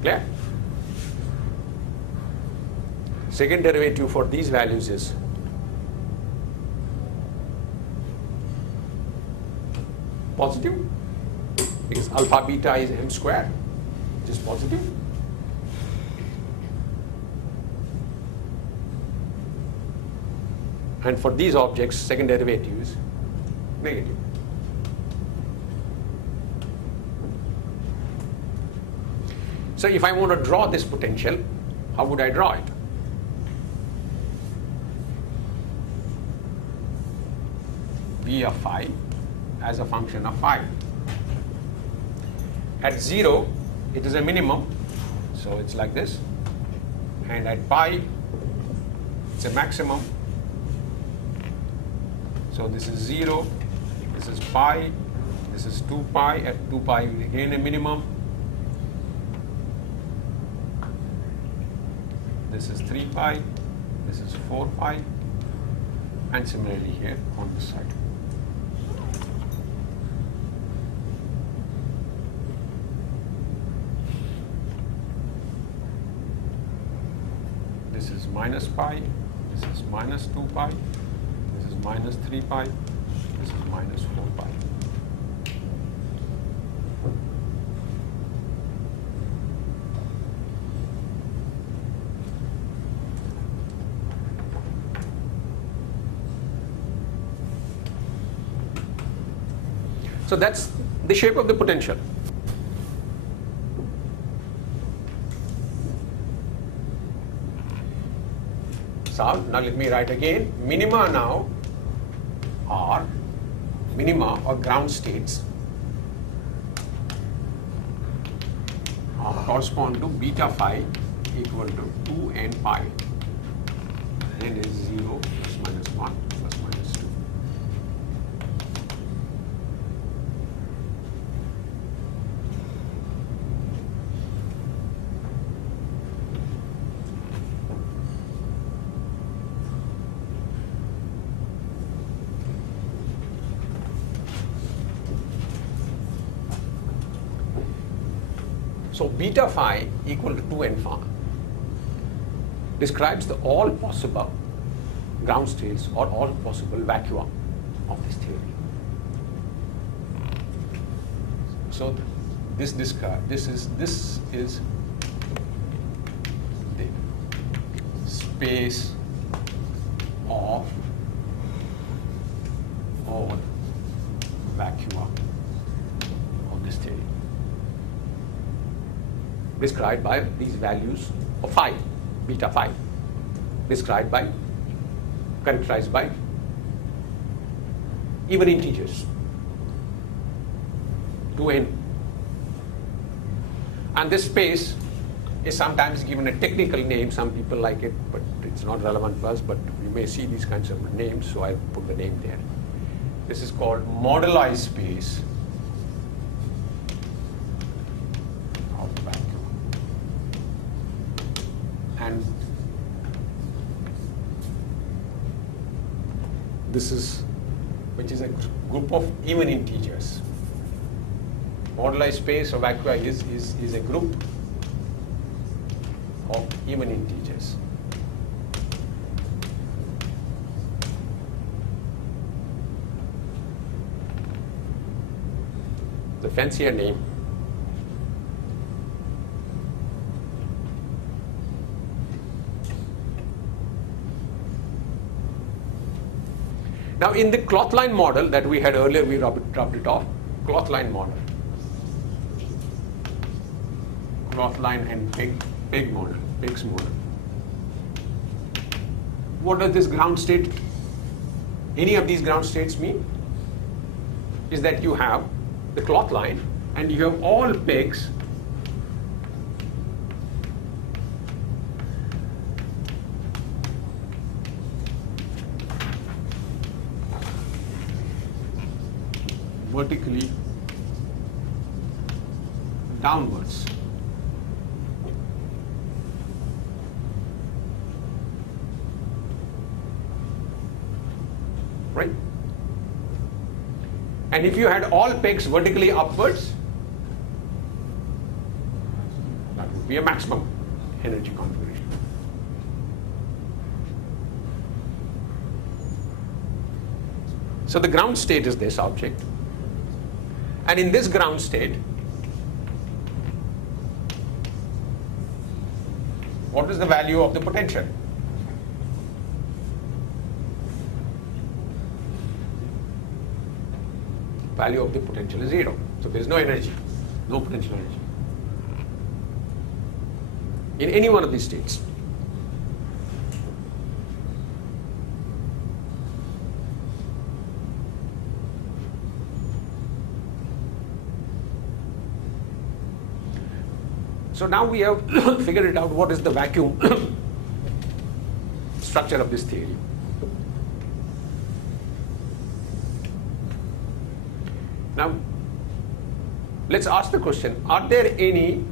Clear? Second derivative for these values is positive, because alpha beta is m square, which is positive. And for these objects, second derivative is negative. So if I want to draw this potential, how would I draw it? V of phi as a function of phi. At 0, it is a minimum, so it's like this. And at pi, it's a maximum. So this is 0, this is pi, this is 2 pi. At 2 pi, again a minimum. This is 3 pi, this is 4 pi, and similarly here on this side. This is minus pi, this is minus 2 pi, this is minus 3 pi, this is minus 4 pi. So that's the shape of the potential. So now let me write again. Minima now are minima or ground states correspond to beta phi equal to 2n pi. N is 0 plus minus 1 plus minus 2. So beta phi equal to 2n phi describes the all possible ground states or all possible vacua of this theory. So this is the space of all vacua of this theory, described by these values of phi, beta phi, described by, characterized by even integers, 2n. And this space is sometimes given a technical name. Some people like it, but it's not relevant for us, but you may see these kinds of names, so I put the name there. This is called moduli space of vacuum. And this is, which is a group of even integers. Moduli space of vacua is a group of even integers. The fancier name. Now in the cloth line model that we had earlier, we dropped it off. Cloth line model. Cloth line and peg model, Peg's model. What does this ground state, any of these ground states mean? Is that you have the cloth line and you have all pegs vertically downwards. Right? And if you had all pegs vertically upwards, that would be a maximum energy configuration. So the ground state is this object. And in this ground state, what is the value of the potential? Value of the potential is 0. So there is no energy, no potential energy in any one of these states. So now we have figured it out, what is the vacuum structure of this theory. Now, let's ask the question, are there any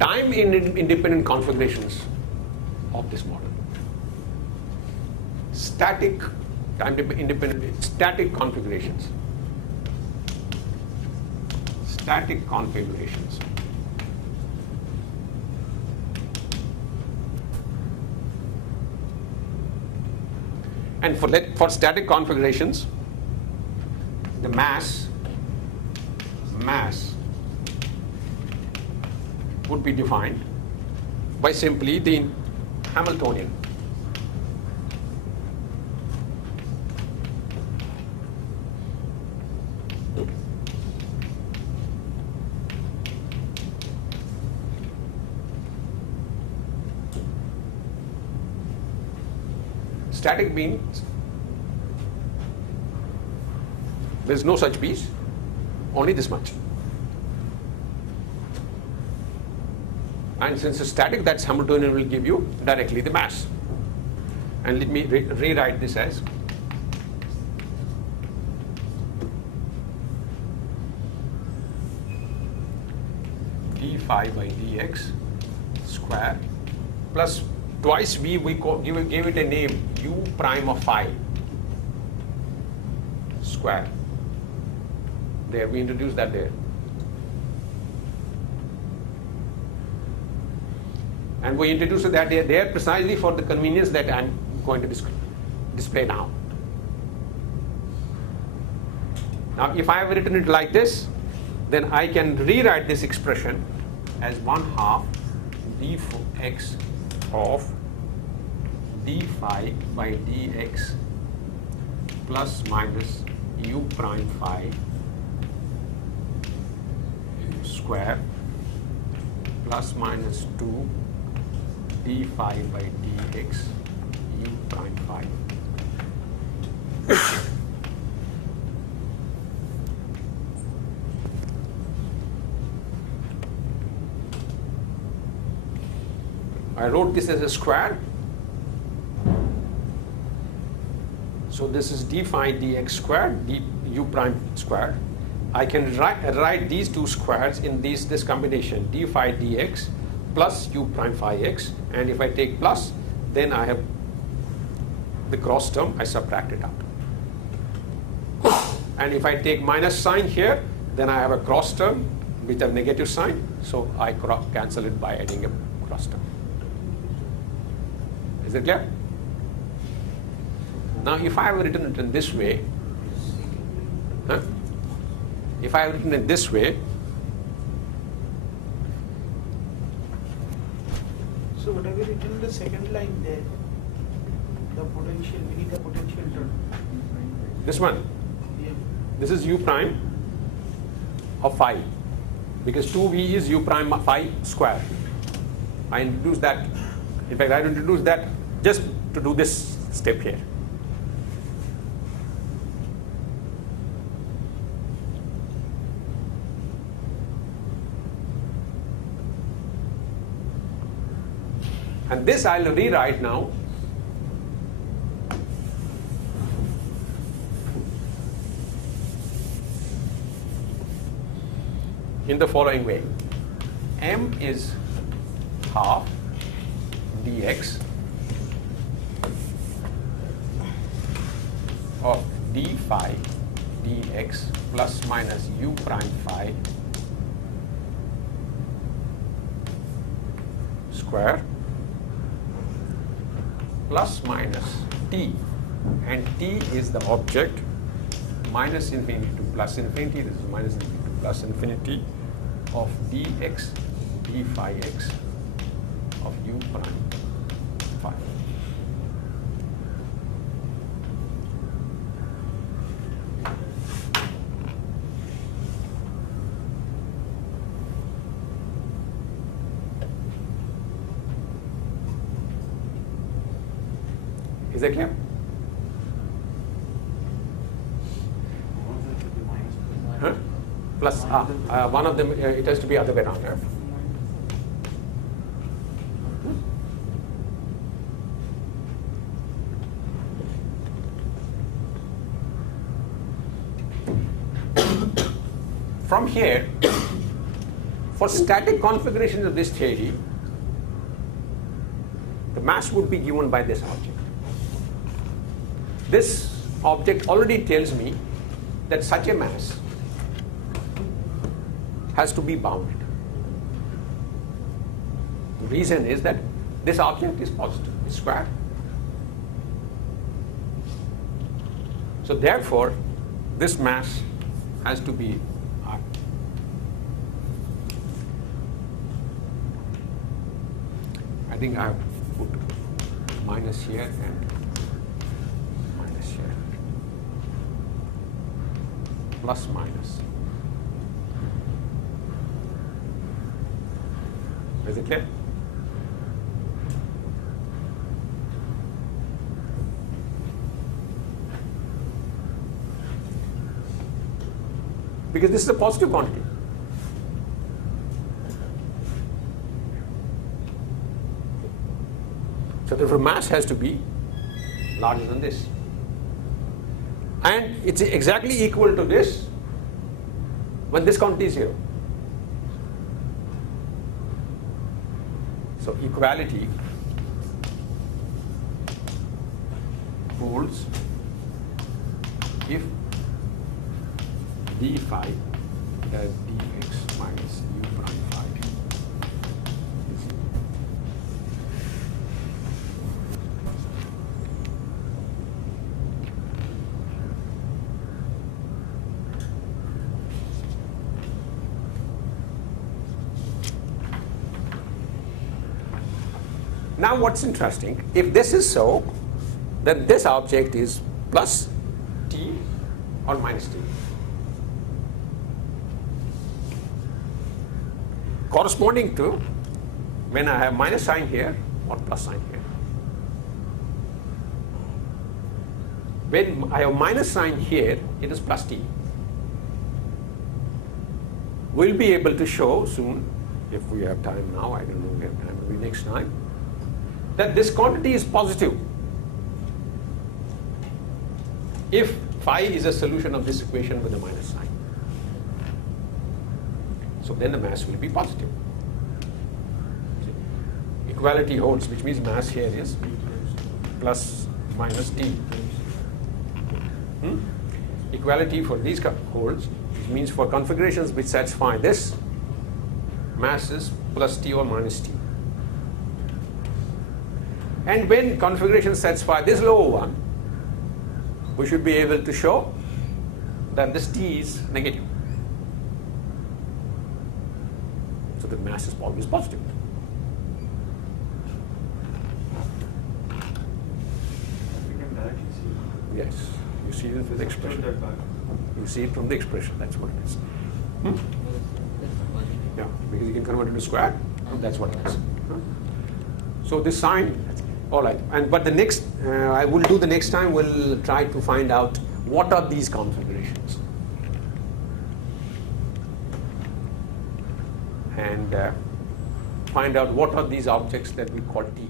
time independent configurations of this model? Static, time independent, static configurations. Static configurations. And for static configurations, the mass would be defined by simply the Hamiltonian. Static means there's no such piece, only this much. And since it's static, that's Hamiltonian will give you directly the mass. And let me rewrite this as d phi by dx square plus twice we gave it a name, u prime of phi square. There, we introduced that there. And we introduced that they are precisely for the convenience that I'm going to display now. Now, if I have written it like this, then I can rewrite this expression as 1/2 dx of d phi by dx plus minus u prime phi square plus minus 2 d phi by dx u prime phi. I wrote this as a square. So this is d phi dx squared, d u prime squared. I can write these two squares in this combination, d phi dx plus u prime phi x. And if I take plus, then I have the cross term, I subtract it out. And if I take minus sign here, then I have a cross term with a negative sign. So I cancel it by adding a cross term. Is it clear? Now, if I have written it in this way, if I have written it this way, so what have you written in the second line there? The potential, we need a potential term. this one, Yeah. this is u prime of phi, because 2v is u prime phi square. I introduce that. In fact, I introduced that just to do this step here. And this I'll rewrite now in the following way. M is half dx of d phi dx plus minus u prime phi square plus minus t, and t is the object, minus infinity to plus infinity, this is minus infinity to plus infinity of dx d phi x of u prime phi. Is that clear? Huh? Plus, one of them, it has to be other way around. Huh? From here, for static configurations of this theory, the mass would be given by this object. This object already tells me that such a mass has to be bounded. The reason is that this object is positive, it's square. So therefore, this mass has to be R. I think I have put minus here and minus here. Plus minus. Is it clear? Because this is a positive quantity. So therefore mass has to be larger than this. And it's exactly equal to this when this quantity is 0. So equality holds if d phi dx minus u prime phi is Now what's interesting, if this is so, then this object is plus t or minus t. Corresponding to when I have minus sign here or plus sign here. When I have minus sign here, it is plus t. We'll be able to show soon, if we have time now, I don't know if we have time, maybe next time, that this quantity is positive. If phi is a solution of this equation with a minus sign. So then the mass will be positive. Equality holds, which means mass here is plus minus t. Equality for these holds, which means for configurations which satisfy this, mass is plus t or minus t. And when configurations satisfy this lower one, we should be able to show that this t is negative. So the mass is always positive. We can directly see. Yes, you see it from the expression. That back. You see it from the expression, that's what it is. Yeah, because you can convert it to square, that's what it is. So this sign, all right, but the next, I will do the next time, we'll try to find out what are these configurations. And find out what are these objects that we call T.